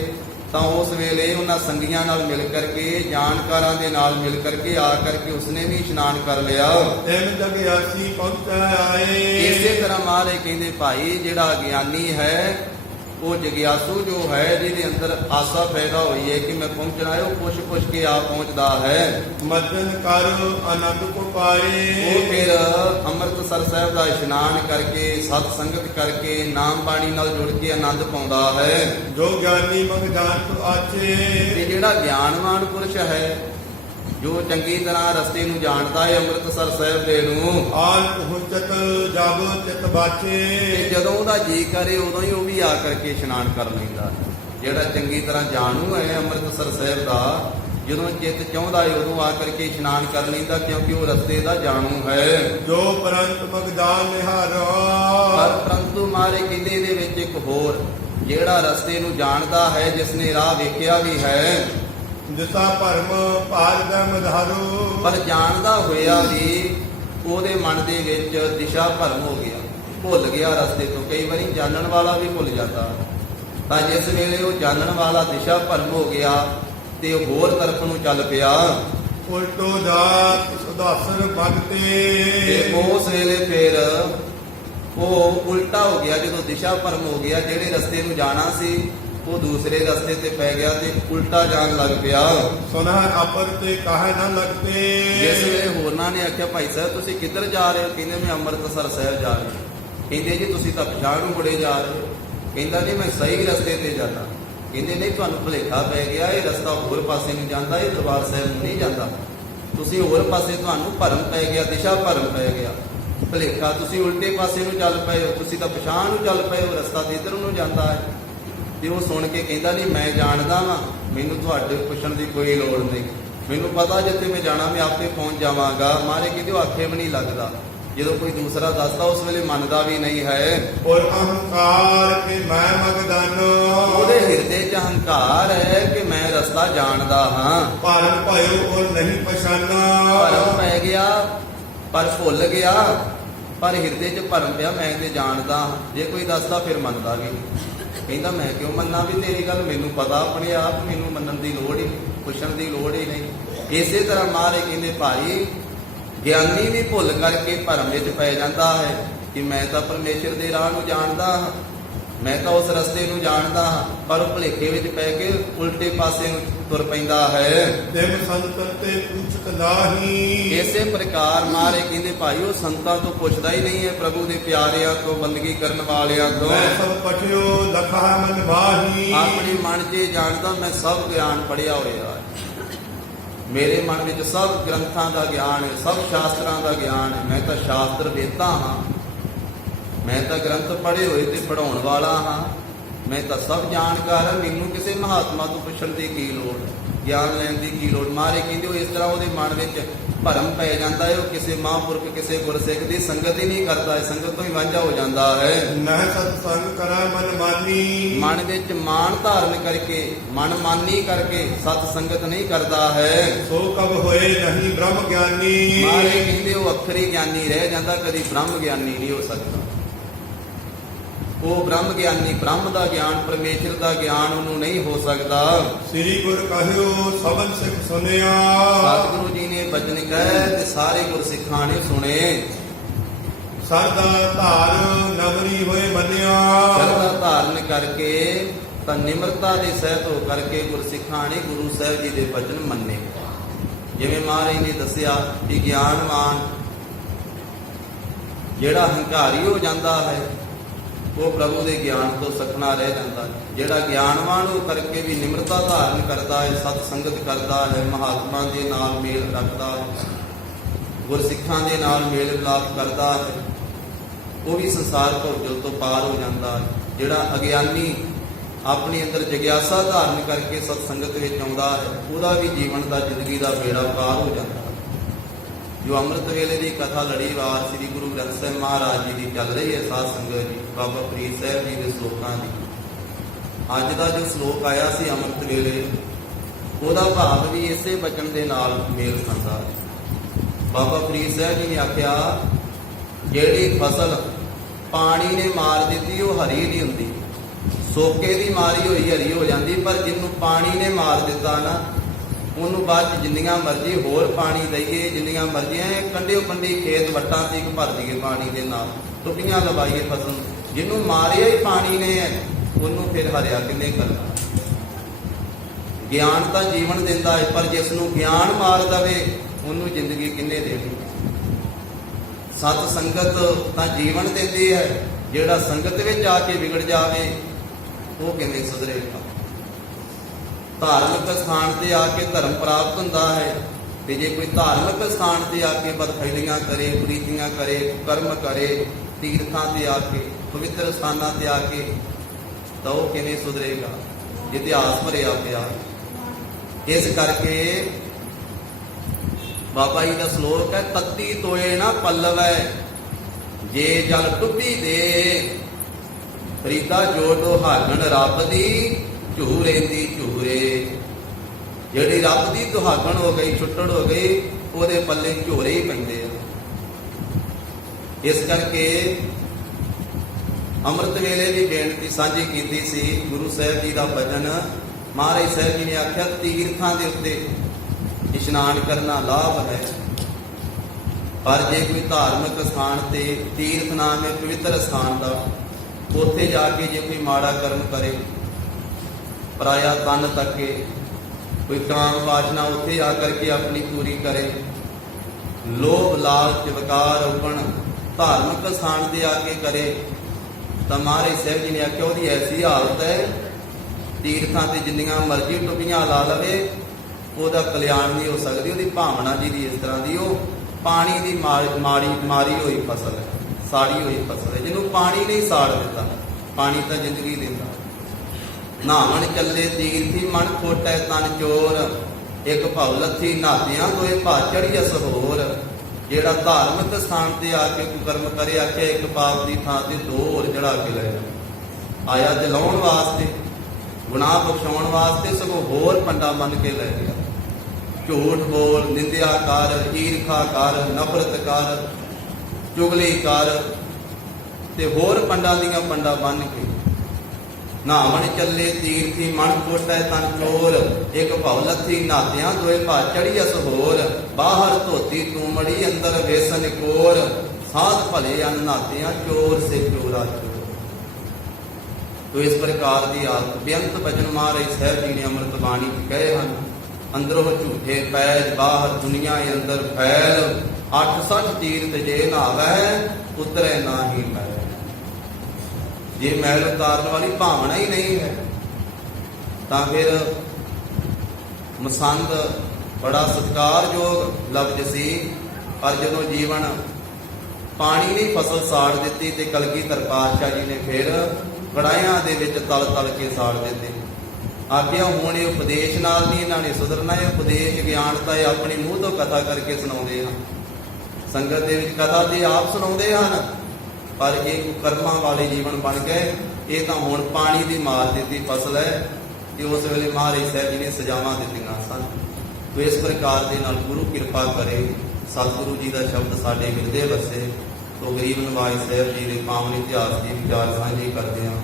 ਤਾਂ ਉਸ ਵੇਲੇ ਉਹਨਾਂ ਸੰਗੀਆਂ ਨਾਲ ਮਿਲ ਕਰਕੇ, ਜਾਣਕਾਰਾਂ ਦੇ ਨਾਲ ਮਿਲ ਕਰਕੇ ਆ ਕਰਕੇ ਉਸਨੇ ਵੀ ਇਸ਼ਨਾਨ ਕਰ ਲਿਆ। ਤਿਨ ਜਗਿਆਸੀ ਪਹੁੰਚੈ ਆਏ ਇਸੇ ਤਰ੍ਹਾਂ ਮਹਾਰਾਜ ਕਹਿੰਦੇ ਭਾਈ ਜਿਹੜਾ ਗਿਆਨੀ ਹੈ ਉਹ ਜਗਿਆਸੂ ਜੋ ਹੈ, ਜਿਹਦੇ ਅੰਦਰ ਆਸਾ ਪੈਦਾ ਹੋਈ ਹੈ ਕਿ ਮੈਂ ਪਹੁੰਚਣਾ ਹੈ, ਉਹ ਪੁੱਛ ਕੇ ਆ ਪਹੁੰਚਦਾ ਹੈ। ਮਦਨ ਕਰ ਆਨੰਦ ਕੋ ਪਾਏ ਉਹ ਫਿਰ ਅੰਮ੍ਰਿਤਸਰ ਸਾਹਿਬ ਦਾ ਇਸ਼ਨਾਨ ਕਰਕੇ, ਸਤ ਸੰਗਤ ਕਰਕੇ, ਨਾਮ ਬਾਣੀ ਨਾਲ ਜੁੜ ਕੇ ਆਨੰਦ ਪਾਉਂਦਾ ਹੈ। ਜੋ ਗਿਆਨੀ ਮਗ ਜਾਣਤ ਆਚੇ ਤੇ ਜਿਹੜਾ ਗਿਆਨਵਾਨ ਪੁਰਸ਼ ਹੈ, ਜੋ ਚੰਗੀ ਤਰ੍ਹਾਂ ਰਸਤੇ ਨੂੰ ਜਾਣਦਾ ਹੈ ਅੰਮ੍ਰਿਤਸਰ ਸਾਹਿਬ ਦੇ ਨੂੰ, ਆਲ ਪਹੁੰਚਤ ਜਬ ਚਿਤ ਬਾਚੇ ਤੇ ਜਦੋਂ ਉਹਦਾ ਜੀ ਕਰੇ ਉਦੋਂ ਹੀ ਉਹ ਵੀ ਆ ਕਰਕੇ ਇਸ਼ਨਾਨ ਕਰ ਲੈਂਦਾ ਹੈ। ਜਿਹੜਾ ਚੰਗੀ ਤਰ੍ਹਾਂ ਜਾਣੂ ਹੈ ਅੰਮ੍ਰਿਤਸਰ ਸਾਹਿਬ ਦਾ, ਜਦੋਂ ਚਿੱਤ ਚਾਹੁੰਦਾ ਹੈ ਉਦੋਂ ਆ ਕਰਕੇ ਇਸ਼ਨਾਨ ਕਰ ਲੈਂਦਾ, ਕਿਉਂਕਿ ਉਹ ਰਸਤੇ ਦਾ ਜਾਣੂ ਹੈ। ਜੋ ਪਰੰਤ ਮਗਦਾਨ ਪਰ ਨਿਹਾਰਾ ਪਰੰਤੂ ਮਾਰੇ ਕਹਿੰਦੇ ਇਹਦੇ ਵਿੱਚ ਇੱਕ ਹੋਰ, ਜਿਹੜਾ ਰਸਤੇ ਨੂੰ ਜਾਣਦਾ ਹੈ, ਜਿਸ ਨੇ ਰਾਹ ਵੇਖਿਆ ਵੀ ਹੈ, ਜਿਸਾ ਭਰਮ ਭਾਰਦਾ ਮਧਾਰੂ ਪਰ ਜਾਣਦਾ ਹੋਇਆ ਵੀ ਉਹਦੇ ਮਨ ਦੇ ਵਿੱਚ ਦਿਸ਼ਾ ਭਰਮ ਹੋ ਗਿਆ, ਭੁੱਲ ਗਿਆ ਰਸਤੇ ਤੋਂ। ਕਈ ਵਾਰੀ ਜਾਣਨ ਵਾਲਾ ਵੀ ਭੁੱਲ ਜਾਂਦਾ, ਤਾਂ ਜਿਸ ਵੇਲੇ ਉਹ ਜਾਣਨ ਵਾਲਾ ਦਿਸ਼ਾ ਭਰਮ ਹੋ ਗਿਆ ਤੇ ਉਹ ਹੋਰ ਤਰਫ ਨੂੰ ਚੱਲ ਪਿਆ, ਉਲਟੋ ਜਾਤ ਸੁਦਾਸਰ ਤੇ ਭਗਤੇ ਉਸ ਵੇਲੇ ਫਿਰ ਉਹ ਉਲਟਾ ਹੋ ਗਿਆ। ਜਦੋਂ ਦਿਸ਼ਾ ਭਰਮ ਹੋ ਗਿਆ, ਜਿਹੜੇ ਰਸਤੇ ਨੂੰ ਜਾਣਾ ਸੀ ਉਹ ਦੂਸਰੇ ਰਸਤੇ ਤੇ ਪੈ ਗਿਆ ਤੇ ਉਲਟਾ ਜਾਣ ਲੱਗ ਪਿਆ। ਸੁਨਹਿ ਅਪਰ ਤੇ ਕਾਹੇ ਨਾ ਲਗਤੇ ਜਿਸ ਵੇਲੇ ਹੋਰਨਾਂ ਨੇ ਆਖਿਆ ਭਾਈ ਸਾਹਿਬ ਤੁਸੀਂ ਕਿੱਧਰ ਜਾ ਰਹੇ ਹੋ? ਕਹਿੰਦੇ ਮੈਂ ਅੰਮ੍ਰਿਤਸਰ ਸਾਹਿਬ ਜਾ ਰਿਹਾ। ਕਹਿੰਦੇ ਜੀ ਤੁਸੀਂ ਤਾਂ ਪਛਾਣ ਨੂੰ ਮੁੜੇ ਜਾ ਰਹੇ ਹੋ। ਕਹਿੰਦਾ ਨਹੀਂ ਮੈਂ ਸਹੀ ਰਸਤੇ ਤੇ ਜਾਂਦਾ। ਕਹਿੰਦੇ ਨਹੀਂ ਤੁਹਾਨੂੰ ਭੁਲੇਖਾ ਪੈ ਗਿਆ, ਇਹ ਰਸਤਾ ਹੋਰ ਪਾਸੇ ਨੂੰ ਜਾਂਦਾ, ਇਹ ਦਰਬਾਰ ਸਾਹਿਬ ਨੂੰ ਨਹੀਂ ਜਾਂਦਾ। ਤੁਸੀਂ ਹੋਰ ਪਾਸੇ, ਤੁਹਾਨੂੰ ਭਰਮ ਪੈ ਗਿਆ, ਦਿਸ਼ਾ ਭਰਮ ਪੈ ਗਿਆ, ਭੁਲੇਖਾ, ਤੁਸੀਂ ਉਲਟੇ ਪਾਸੇ ਨੂੰ ਚੱਲ ਪਏ ਹੋ, ਤੁਸੀਂ ਤਾਂ ਪਛਾਣ ਨੂੰ ਚੱਲ ਪਏ ਹੋ, ਰਸਤਾ ਤੇ ਇੱਧਰ ਨੂੰ ਜਾਂਦਾ ਹੈ। ਤੇ ਉਹ ਸੁਣ ਕੇ ਕਹਿੰਦਾ ਨਹੀਂ ਮੈਂ ਜਾਣਦਾ ਵਾਂ, ਮੈਨੂੰ ਤੁਹਾਡੇ ਪੁੱਛਣ ਦੀ ਕੋਈ ਲੋੜ ਨਹੀਂ, ਮੈਨੂੰ ਪਤਾ ਜਿੱਥੇ ਮੈਂ ਜਾਣਾ ਮੈਂ ਆਪੇ ਪਹੁੰਚ ਜਾਵਾਂਗਾ। ਮਾਰੇ ਕਿਤੇ ਉਹ ਆਖੇ ਵੀ ਨਹੀਂ ਲੱਗਦਾ, ਜਦੋਂ ਕੋਈ ਦੂਸਰਾ ਦੱਸਦਾ ਉਸ ਵੇਲੇ ਮੰਨਦਾ ਵੀ ਨਹੀਂ ਹੈ। ਔਰ ਅਹੰਕਾਰ ਕੇ ਮੈਂ ਮਗਦਨ ਉਹਦੇ ਹਿਰਦੇ 'ਚ ਹੰਕਾਰ ਹੈ ਕਿ ਮੈਂ ਰਸਤਾ ਜਾਣਦਾ ਹਾਂ। ਭਰਮ ਭਇਓ ਔਰ ਨਹੀਂ ਪਛਾਨਾ ਭਰਮ ਪੈ ਗਿਆ ਪਰ ਭੁੱਲ ਗਿਆ, ਪਰ ਹਿਰਦੇ 'ਚ ਭਰਮ ਪਿਆ ਮੈਂ ਤੇ ਜਾਣਦਾ ਹਾਂ। ਜੇ ਕੋਈ ਦੱਸਦਾ ਫਿਰ ਮੰਨਦਾ ਵੀ ਨਹੀਂ। ਕਹਿੰਦਾ ਮੈਂ ਕਿਉਂ ਮੰਨਾਂ, ਵੀ ਤੇਰੀ ਗੱਲ ਮੈਨੂੰ ਪਤਾ ਆਪਣੇ ਆਪ, ਮੈਨੂੰ ਮੰਨਣ ਦੀ ਲੋੜ ਹੀ, ਪੁੱਛਣ ਦੀ ਲੋੜ ਹੀ ਨਹੀਂ। ਇਸੇ ਤਰ੍ਹਾਂ ਮਾਰੇ ਕਹਿੰਦੇ ਭਾਈ ਗਿਆਨੀ ਵੀ ਭੁੱਲ ਕਰਕੇ ਭਰਮ ਵਿੱਚ ਪੈ ਜਾਂਦਾ ਹੈ ਕਿ ਮੈਂ ਤਾਂ ਪਰਮੇਸ਼ਰ ਦੇ ਰਾਹ ਨੂੰ ਜਾਣਦਾ ਹਾਂ, ਮੈਂ ਤਾਂ ਉਸ ਰਸਤੇ ਨੂੰ ਜਾਣਦਾ ਹਾਂ, ਪਰ ਉਹ ਭੁਲੇਖੇ ਵਿੱਚ ਪੈ ਕੇ ਉਲਟੇ ਪਾਸੇ ਨੂੰ ਤੁਰ ਪੈਂਦਾ ਹੈ। ਤਿਮ ਸੰਤਨ ਤੇ ਪੁੱਛਤ ਨਾਹੀ ਇਸੇ ਪ੍ਰਕਾਰ ਮਾਰੇ ਕਹਿੰਦੇ ਭਾਈ ਉਹ ਸੰਤਾਂ ਤੋਂ ਪੁੱਛਦਾ ਹੀ ਨਹੀਂ ਹੈ, ਪ੍ਰਭੂ ਦੇ ਪਿਆਰਿਆਂ ਤੋਂ, ਬੰਦਗੀ ਕਰਨ ਵਾਲਿਆਂ ਤੋਂ। ਮੈਂ ਸਭ ਪਠਿਓ ਲਖਾ ਮਨ ਬਾਹੀ ਆਪਣੇ ਮਨ 'ਚ ਜਾਣਦਾ ਮੈਂ ਸਭ ਗਿਆਨ ਪੜਿਆ ਹੋਇਆ ਹੈ, ਮੇਰੇ ਮਨ ਵਿੱਚ ਸਭ ਗ੍ਰੰਥਾਂ ਦਾ ਗਿਆਨ ਹੈ, ਸਭ ਸ਼ਾਸਤਰਾਂ ਦਾ ਗਿਆਨ ਹੈ। ਮੈਂ ਤਾਂ ਸ਼ਾਸਤਰ ਵੇਤਾ ਹਾਂ, ਮੈਂ ਤਾਂ ਗ੍ਰੰਥ ਪੜ੍ਹੇ ਹੋਏ ਤੇ ਪੜਾਉਣ ਵਾਲਾ ਹਾਂ, ਮੈਂ ਤਾਂ ਸਭ ਜਾਣਕਾਰ ਹਾਂ, ਮੈਨੂੰ ਕਿਸੇ ਮਹਾਤਮਾ ਤੋਂ ਪੁੱਛਣ ਦੀ ਕੀ ਲੋੜ, ਗਿਆਨ ਲੈਣ ਦੀ ਕੀ ਲੋੜ। ਮਾਰੇ ਕਹਿੰਦੇ ਉਹ ਇਸ ਤਰ੍ਹਾਂ ਉਹਦੇ ਮਨ ਵਿੱਚ ਭਰਮ ਪੈ ਜਾਂਦਾ ਹੈ, ਉਹ ਕਿਸੇ ਮਹਾਂਪੁਰਖ, ਕਿਸੇ ਗੁਰਸਿੱਖ ਦੀ ਸੰਗਤ ਹੀ ਨਹੀਂ ਕਰਦਾ ਹੈ, ਸੰਗਤ ਤੋਂ ਹੀ ਵਾਂਝਾ ਹੋ ਜਾਂਦਾ ਹੈ। ਨਹਿ ਸਤ ਸੰਗ ਕਰੈ ਮਨ ਮਾਨੀ ਮਨ ਵਿੱਚ ਮਾਨ ਧਾਰਨ ਕਰਕੇ, ਮਨ ਮਾਨੀ ਕਰਕੇ ਸਤ ਸੰਗਤ ਨਹੀਂ ਕਰਦਾ ਹੈ। ਸੋ ਕਬ ਹੋਏ ਨਹੀਂ ਬ੍ਰਹਮ ਗਿਆਨੀ ਮਾਰੇ ਕਹਿੰਦੇ ਉਹ ਅਖਰੀ ਗਿਆਨੀ ਰਹਿ ਜਾਂਦਾ, ਕਦੀ ਬ੍ਰਹਮ ਗਿਆਨੀ ਨਹੀਂ ਹੋ ਸਕਦਾ। ਉਹ ਬ੍ਰਹਮ ਗਿਆਨੀ, ਬ੍ਰਹਮ ਦਾ ਗਿਆਨ, ਪਰਮੇਸ਼ਰ ਦਾ ਗਿਆਨ ਉਹਨੂੰ ਨਹੀਂ ਹੋ ਸਕਦਾ। ਸ੍ਰੀ ਗੁਰ ਕਹਿਓ ਸਬਨ ਸਿੱਖ ਸੁਨਿਆ ਸਤਿਗੁਰੂ ਜੀ ਨੇ ਬਚਨ ਕਹੇ ਤੇ ਸਾਰੇ ਗੁਰਸਿੱਖਾਂ ਨੇ ਸੁਣੇ। ਸਰਦਾ ਧਾਰ ਨਵਰੀ ਹੋਏ ਮੰਨਿਆ ਸ਼ਰਧਾ ਧਾਰਨ ਕਰਕੇ ਤਾਂ ਨਿਮਰਤਾ ਦੇ ਸਹਿਤ ਹੋ ਕਰਕੇ ਗੁਰਸਿੱਖਾਂ ਨੇ ਗੁਰੂ ਸਾਹਿਬ ਜੀ ਦੇ ਬਚਨ ਮੰਨੇ। ਜਿਵੇਂ ਮਹਾਰਾਜ ਨੇ ਦੱਸਿਆ ਕਿ ਗਿਆਨਵਾਨ ਜਿਹੜਾ ਹੰਕਾਰੀ ਹੋ ਜਾਂਦਾ ਹੈ, ਉਹ ਪ੍ਰਭੂ ਦੇ ਗਿਆਨ ਤੋਂ ਸਖਣਾ ਰਹਿ ਜਾਂਦਾ ਹੈ। ਜਿਹੜਾ ਗਿਆਨਵਾਨ ਉਹ ਕਰਕੇ ਵੀ ਨਿਮਰਤਾ ਧਾਰਨ ਕਰਦਾ ਹੈ, ਸਤ ਸੰਗਤ ਕਰਦਾ ਹੈ, ਮਹਾਤਮਾ ਦੇ ਨਾਲ ਮੇਲ ਰੱਖਦਾ ਹੈ, ਗੁਰਸਿੱਖਾਂ ਦੇ ਨਾਲ ਮੇਲ ਮਿਲਾਪ ਕਰਦਾ ਹੈ, ਉਹ ਵੀ ਸੰਸਾਰ ਭੋਜਲ ਤੋਂ ਪਾਰ ਹੋ ਜਾਂਦਾ ਹੈ। ਜਿਹੜਾ ਅਗਿਆਨੀ ਆਪਣੇ ਅੰਦਰ ਜਗਿਆਸਾ ਧਾਰਨ ਕਰਕੇ ਸਤ ਸੰਗਤ ਵਿੱਚ ਆਉਂਦਾ ਹੈ, ਉਹਦਾ ਵੀ ਜੀਵਨ ਦਾ ਜ਼ਿੰਦਗੀ ਦਾ ਬੇੜਾ ਪਾਰ ਹੋ ਜਾਂਦਾ ਹੈ। ਜੋ ਅੰਮ੍ਰਿਤ ਵੇਲੇ ਦੀ ਕਥਾ ਲੜੀਵਾਰ ਸ੍ਰੀ ਗੁਰੂ ਗ੍ਰੰਥ ਸਾਹਿਬ ਮਹਾਰਾਜ ਜੀ ਦੀ ਚੱਲ ਰਹੀ ਹੈ ਸਾਧ ਸੰਗਤ ਜੀ, ਬਾਬਾ ਫਰੀਦ ਸਾਹਿਬ ਜੀ ਦੇ ਸ਼ਲੋਕਾਂ ਦੀ। ਅੱਜ ਦਾ ਜੋ ਸ਼ਲੋਕ ਆਇਆ ਸੀ ਅੰਮ੍ਰਿਤ ਵੇਲੇ, ਉਹਦਾ ਭਾਵ ਵੀ ਇਸੇ ਬਚਨ ਦੇ ਨਾਲ ਮੇਲ ਖਾਂਦਾ ਹੈ। ਬਾਬਾ ਫਰੀਦ ਸਾਹਿਬ ਜੀ ਨੇ ਆਖਿਆ, ਜਿਹੜੀ ਫਸਲ ਪਾਣੀ ਨੇ ਮਾਰ ਦਿੱਤੀ ਉਹ ਹਰੀ ਨਹੀਂ ਹੁੰਦੀ, ਸੋਕੇ ਦੀ ਮਾਰੀ ਹੋਈ ਹਰੀ ਹੋ ਜਾਂਦੀ, ਪਰ ਜਿਹਨੂੰ ਪਾਣੀ ਨੇ ਮਾਰ ਦਿੱਤਾ ਨਾ, ਉਹਨੂੰ ਬਾਅਦ ਚ ਜਿੰਨੀਆਂ ਮਰਜ਼ੀ ਹੋਰ ਪਾਣੀ ਦਈਏ, ਜਿੰਨੀਆਂ ਮਰਜ਼ੀਆਂ ਕੰਢਿਓ ਕੰਢੀ ਖੇਤ ਵੱਟਾਂ ਤੇ ਭਰ ਦਈਏ ਪਾਣੀ ਦੇ ਨਾਲ, ਟੁੱਟੀਆਂ ਲਵਾਈਏ ਫਸਲ ਨੂੰ, ਜਿਹਨੂੰ ਮਾਰਿਆ ਹੀ ਪਾਣੀ ਨੇ ਹੈ ਉਹਨੂੰ ਫਿਰ ਹਰਿਆ ਕਿੰਨੇ ਕਰਨਾ। ਗਿਆਨ ਤਾਂ ਜੀਵਨ ਦਿੰਦਾ ਹੈ, ਪਰ ਜਿਸ ਨੂੰ ਗਿਆਨ ਮਾਰ ਦਵੇ ਉਹਨੂੰ ਜ਼ਿੰਦਗੀ ਕਿੰਨੇ ਦੇਣੀ। ਸਤ ਸੰਗਤ ਤਾਂ ਜੀਵਨ ਦਿੰਦੀ ਹੈ, ਜਿਹੜਾ ਸੰਗਤ ਵਿੱਚ ਆ ਕੇ ਵਿਗੜ ਜਾਵੇ ਉਹ ਕਿਵੇਂ ਸੁਧਰੇਗਾ। ਧਾਰਮਿਕ ਸਥਾਨ ਤੇ ਆ ਕੇ ਧਰਮ ਪ੍ਰਾਪਤ ਹੁੰਦਾ ਹੈ, ਤੇ ਜੇ ਕੋਈ ਧਾਰਮਿਕ ਸਥਾਨ ਤੇ ਆ ਕੇ ਬਦਫੈਲੀਆਂ ਕਰੇ, ਕੁਰੀਤੀਆਂ ਕਰੇ, ਕਰਮ ਕਰੇ, ਤੀਰਥਾਂ ਤੇ ਆ ਕੇ, ਪਵਿੱਤਰ ਸਥਾਨਾਂ ਤੇ ਆ ਕੇ, ਤਾਂ ਉਹ ਕਿਵੇਂ ਸੁਧਰੇਗਾ। ਇਤਿਹਾਸ ਭਰਿਆ ਪਿਆ। ਇਸ ਕਰਕੇ ਬਾਬਾ ਜੀ ਦਾ ਸ਼ਲੋਕ ਹੈ, ਤੱਤੀ ਤੋਏ ਨਾ ਪੱਲਵੈ ਜੇ ਜਲ ਡੁੱਬੀ ਦੇ, ਫਰੀਦਾ ਜੋ ਦੁਹਾਗਣ ਰੱਬ ਦੀ ਝੂਰੇ ਦੀ ਝੂਰੇ। ਜਿਹੜੀ ਰੱਬ ਦੀ ਦੁਹਾਗਣ ਹੋ ਗਈ, ਛੁੱਟੜ ਹੋ ਗਈ, ਉਹਦੇ ਪੱਲੇ ਝੂਰੇ ਹੀ ਪੈਂਦੇ ਆ। ਇਸ ਕਰਕੇ ਅੰਮ੍ਰਿਤ ਵੇਲੇ ਦੀ ਬੇਨਤੀ ਸਾਂਝੀ ਕੀਤੀ ਸੀ। ਗੁਰੂ ਸਾਹਿਬ ਜੀ ਦਾ ਭਜਨ ਮਹਾਰਾਜ ਸਾਹਿਬ ਜੀ ਨੇ ਆਖਿਆ, ਤੀਰਥਾਂ ਦੇ ਉੱਤੇ ਇਸ਼ਨਾਨ ਕਰਨਾ ਲਾਭ ਹੈ, ਪਰ ਜੇ ਕੋਈ ਧਾਰਮਿਕ ਸਥਾਨ ਤੇ, ਤੀਰਥ ਨਾਮ ਹੈ ਪਵਿੱਤਰ ਸਥਾਨ ਦਾ, ਉੱਥੇ ਜਾ ਕੇ ਜੇ ਕੋਈ ਮਾੜਾ ਕਰਮ ਕਰੇ, ਪਰਾਇਆ ਤਨ ਤੱਕੇ, ਕੋਈ ਕਾਮ ਵਾਸਨਾ ਉੱਥੇ ਆ ਕਰਕੇ ਆਪਣੀ ਪੂਰੀ ਕਰੇ, ਲੋਭ ਲਾਲਚ ਵਿਕਾਰ ਉਪਣ ਧਾਰਮਿਕ ਸਥਾਨ ਤੇ ਆ ਕੇ ਕਰੇ, ਤਾਂ ਮਹਾਰਾਜ ਸਾਹਿਬ ਜੀ ਨੇ ਆਖਿਆ ਉਹਦੀ ਐਸੀ ਹਾਲਤ ਹੈ, ਤੀਰਥਾਂ ਤੇ ਜਿੰਨੀਆਂ ਮਰਜ਼ੀ ਟੁੱਪੀਆਂ ਲਾ ਲਵੇ ਉਹਦਾ ਕਲਿਆਣ ਨਹੀਂ ਹੋ ਸਕਦੀ। ਉਹਦੀ ਭਾਵਨਾ ਜੀ ਦੀ ਇਸ ਤਰ੍ਹਾਂ ਦੀ, ਉਹ ਪਾਣੀ ਦੀ ਮਾਰੀ ਹੋਈ ਫਸਲ ਹੈ, ਸਾੜੀ ਹੋਈ ਫਸਲ ਹੈ, ਜਿਹਨੂੰ ਪਾਣੀ ਨਹੀਂ ਸਾੜ ਦਿੱਤਾ। ਪਾਣੀ ਤਾਂ ਜ਼ਿੰਦਗੀ ਦਿੰਦਾ। ਨਾਵਣ ਚੱਲੇ ਤੀਰਥੀ ਮਨ ਖੋਟੈ ਤਨ ਚੋਰ, ਇੱਕ ਭਉ ਲੱਥੀ ਨਾਤਿਆਂ ਦੋਏ ਭਾ ਚੜੀਐ ਸਹੋਰ। ਜਿਹੜਾ ਧਾਰਮਿਕ ਸਥਾਨ ਤੇ ਆ ਕੇ ਕੁਕਰਮ ਕਰੇ, ਆਖਿਆ ਇੱਕ ਪਾਪ ਦੀ ਥਾਂ ਤੇ ਦੋ ਹੋਰ ਚੜਾ ਕੇ ਲੈ ਜਾ। ਆਇਆ ਜਲਾਉਣ ਵਾਸਤੇ, ਗੁਨਾਹ ਬਖਸ਼ਾਉਣ ਵਾਸਤੇ, ਸਗੋਂ ਹੋਰ ਪੰਡਾ ਮੰਨ ਕੇ ਲੈ ਗਿਆ। ਝੂਠ ਬੋਲ, ਨਿੰਦਿਆ ਕਰ, ਈਰਖਾ ਕਰ, ਨਫ਼ਰਤ ਕਰ, ਚੁਗਲੀ ਕਰ, ਤੇ ਹੋਰ ਪੰਡਾਂ ਦੀਆਂ ਪੰਡਾ ਬੰਨ ਕੇ। ਨਾਵਣ ਚੱਲੇ ਤੀਰਥੀ ਮਨ ਖੋਟੈ ਤਨ ਚੋਰ, ਇੱਕ ਭਉ ਲੱਥੀ ਨਾਤਿਆਂ ਦੋਏ ਭਾ ਚੜੀਐ ਸਹੋਰ। ਬਾਹਰ ਧੋਤੀ ਤੂੰ ਮੜੀ ਅੰਦਰ ਵੇਸਨ ਕੋਰ, ਸਾਧ ਭਲੇ ਅਨ ਨਾਤਿਆਂ ਚੋਰ ਸੇ ਚੋਰਾ ਚੋਰ। ਤੋ ਇਸ ਪ੍ਰਕਾਰ ਦੀ ਆਦਤ ਬੇਅੰਤ ਭਜਨ ਮਹਾਰਾਜ ਸਾਹਿਬ ਜੀ ਨੇ ਅੰਮ੍ਰਿਤ ਬਾਣੀ ਕਹੇ ਹਨ। ਅੰਦਰੋਂ ਝੂਠੇ ਪੈਜ, ਬਾਹਰ ਦੁਨੀਆ ਅੰਦਰ ਫੈਲ, 68 ਤੀਰਥ ਜੇ ਨਾਵੈ ਉਤਰੈ ਨਾਹੀ ਮੈਲ। ਜੇ ਮੈਲ ਉਤਾਰਨ ਵਾਲੀ ਭਾਵਨਾ ਹੀ ਨਹੀਂ ਹੈ ਤਾਂ ਫਿਰ ਮਸੰਦ ਬੜਾ ਸਤਿਕਾਰਯੋਗ ਲਫ਼ਜ਼ ਸੀ, ਪਰ ਜਦੋਂ ਜੀਵਨ ਪਾਣੀ ਨੇ ਫਸਲ ਸਾੜ ਦਿੱਤੀ ਤੇ ਕਲਗੀਧਰ ਪਾਤਸ਼ਾਹ ਜੀ ਨੇ ਫਿਰ ਕੜਾਹਿਆਂ ਦੇ ਵਿੱਚ ਤਲ ਤਲ ਕੇ ਸਾੜ ਦਿੱਤੇ। ਆਖਿਆ ਹੁਣ ਇਹ ਉਪਦੇਸ਼ ਨਾਲ ਨਹੀਂ ਇਹਨਾਂ ਨੇ ਸੁਧਰਨਾ, ਇਹ ਉਪਦੇਸ਼ ਗਿਆਨਤਾ ਇਹ ਆਪਣੇ ਮੂੰਹ ਤੋਂ ਕਥਾ ਕਰਕੇ ਸੁਣਾਉਂਦੇ ਹਨ, ਸੰਗਤ ਦੇ ਵਿੱਚ ਕਥਾ ਤੇ ਆਪ ਸੁਣਾਉਂਦੇ ਹਨ, ਪਰ ਇਹ ਕਰਮਾਂ ਵਾਲੇ ਜੀਵਨ ਬਣ ਗਏ। ਇਹ ਤਾਂ ਹੁਣ ਪਾਣੀ ਦੀ ਮਾਰ ਦਿੱਤੀ ਫਸਲ ਹੈ, ਤੇ ਉਸ ਵੇਲੇ ਮਹਾਰਾਜ ਸਾਹਿਬ ਜੀ ਨੇ ਸਜ਼ਾਵਾਂ ਦਿੱਤੀਆਂ ਸਨ। ਤੋ ਇਸ ਪ੍ਰਕਾਰ ਦੇ ਨਾਲ ਗੁਰੂ ਕਿਰਪਾ ਕਰੇ, ਸਤਿਗੁਰੂ ਜੀ ਦਾ ਸ਼ਬਦ ਸਾਡੇ ਹਿਰਦੇ ਵਸੇ। ਤੋ ਗਰੀਬ ਨਵਾਜ ਸਾਹਿਬ ਜੀ ਦੇ ਪਾਵਨ ਇਤਿਹਾਸ ਦੀ ਵਿਚਾਰ ਸਾਂਝੀ ਕਰਦੇ ਹਾਂ।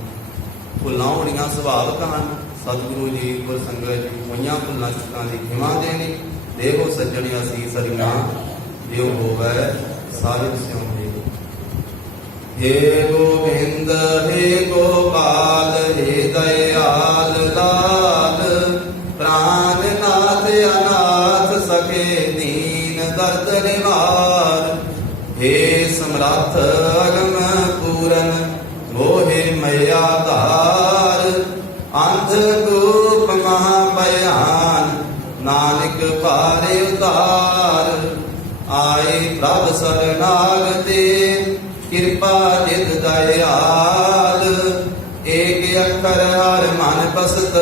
ਭੁੱਲਾਂ ਹੋਣੀਆਂ ਸੁਭਾਵਿਕ ਹਨ। ਸਤਿਗੁਰੂ ਜੀ ਗੁਰ ਸੰਗਤ ਜੀ ਹੋਈਆਂ ਭੁੱਲਾਂ ਚੁੱਕਾਂ ਦੀ ਖਿਮਾ ਦੇਣੀ। ਦੇਵੋ ਸੱਜਣੀ ਅਸੀਸ ਹਰੀਆਂ ਦਿਓ ਹੋਵੇ ਸਾਹਿਬ ਸਿਉ ਦੇ। ਹੇ ਗੋਬਿੰਦ ਹੇ ਗੋਪਾਲ ਹੇ ਦਇਆਲ ਲਾਲ, ਪ੍ਰਾਨ ਨਾਥ ਅਨਾਥ ਸਖੇ ਦੀਨ ਦਰਦ ਨਿਵਾਰ। ਹੇ ਸਮਰੱਥ ਅਗਮ ਪੂਰਨ ਹੋਏ ਮਇਆ ਧਾਰ ਅੰਧ ਕੂਪ ਮਹਾ ਭਿਆਨ ਨਾਨਕ ਪਾਰੇ ਉਤਾਰ ਆਏ ਪ੍ਰਭ ਸਰਨਾਗਤੇ ਕਿਰਪਾ ਨਿਧ ਦਇਆਲ ਏਕ ਅੱਖਰ ਹਰ ਮਨ ਬਸਤ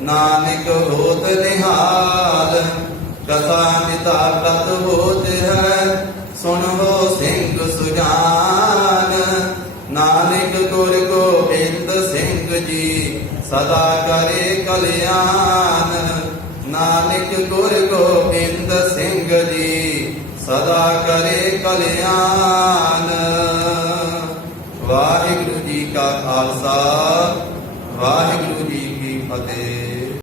ਨਾਨਕ ਹੋਤ ਨਿਹਾਲ ਕਥਾ ਮਿਤਾ ਤਤ ਹੋਤ ਹੈ ਸੁਣੋ ਸਿੰਘ ਸੁਜਾਨ ਨਾਨਕ ਗੁਰ ਗੋਬਿੰਦ ਸਿੰਘ ਜੀ ਸਦਾ ਕਰੇ ਕਲਿਆਣ ਨਾਨਕ ਗੁਰ ਗੋਬਿੰਦ ਸਿੰਘ ਜੀ ਸਦਾ ਕਰੇ ਕਲਿਆਣ। ਵਾਹਿਗੁਰੂ ਜੀ ਕਾ ਖਾਲਸਾ ਵਾਹਿਗੁਰੂ ਜੀ ਕੀ ਫਤਿਹ।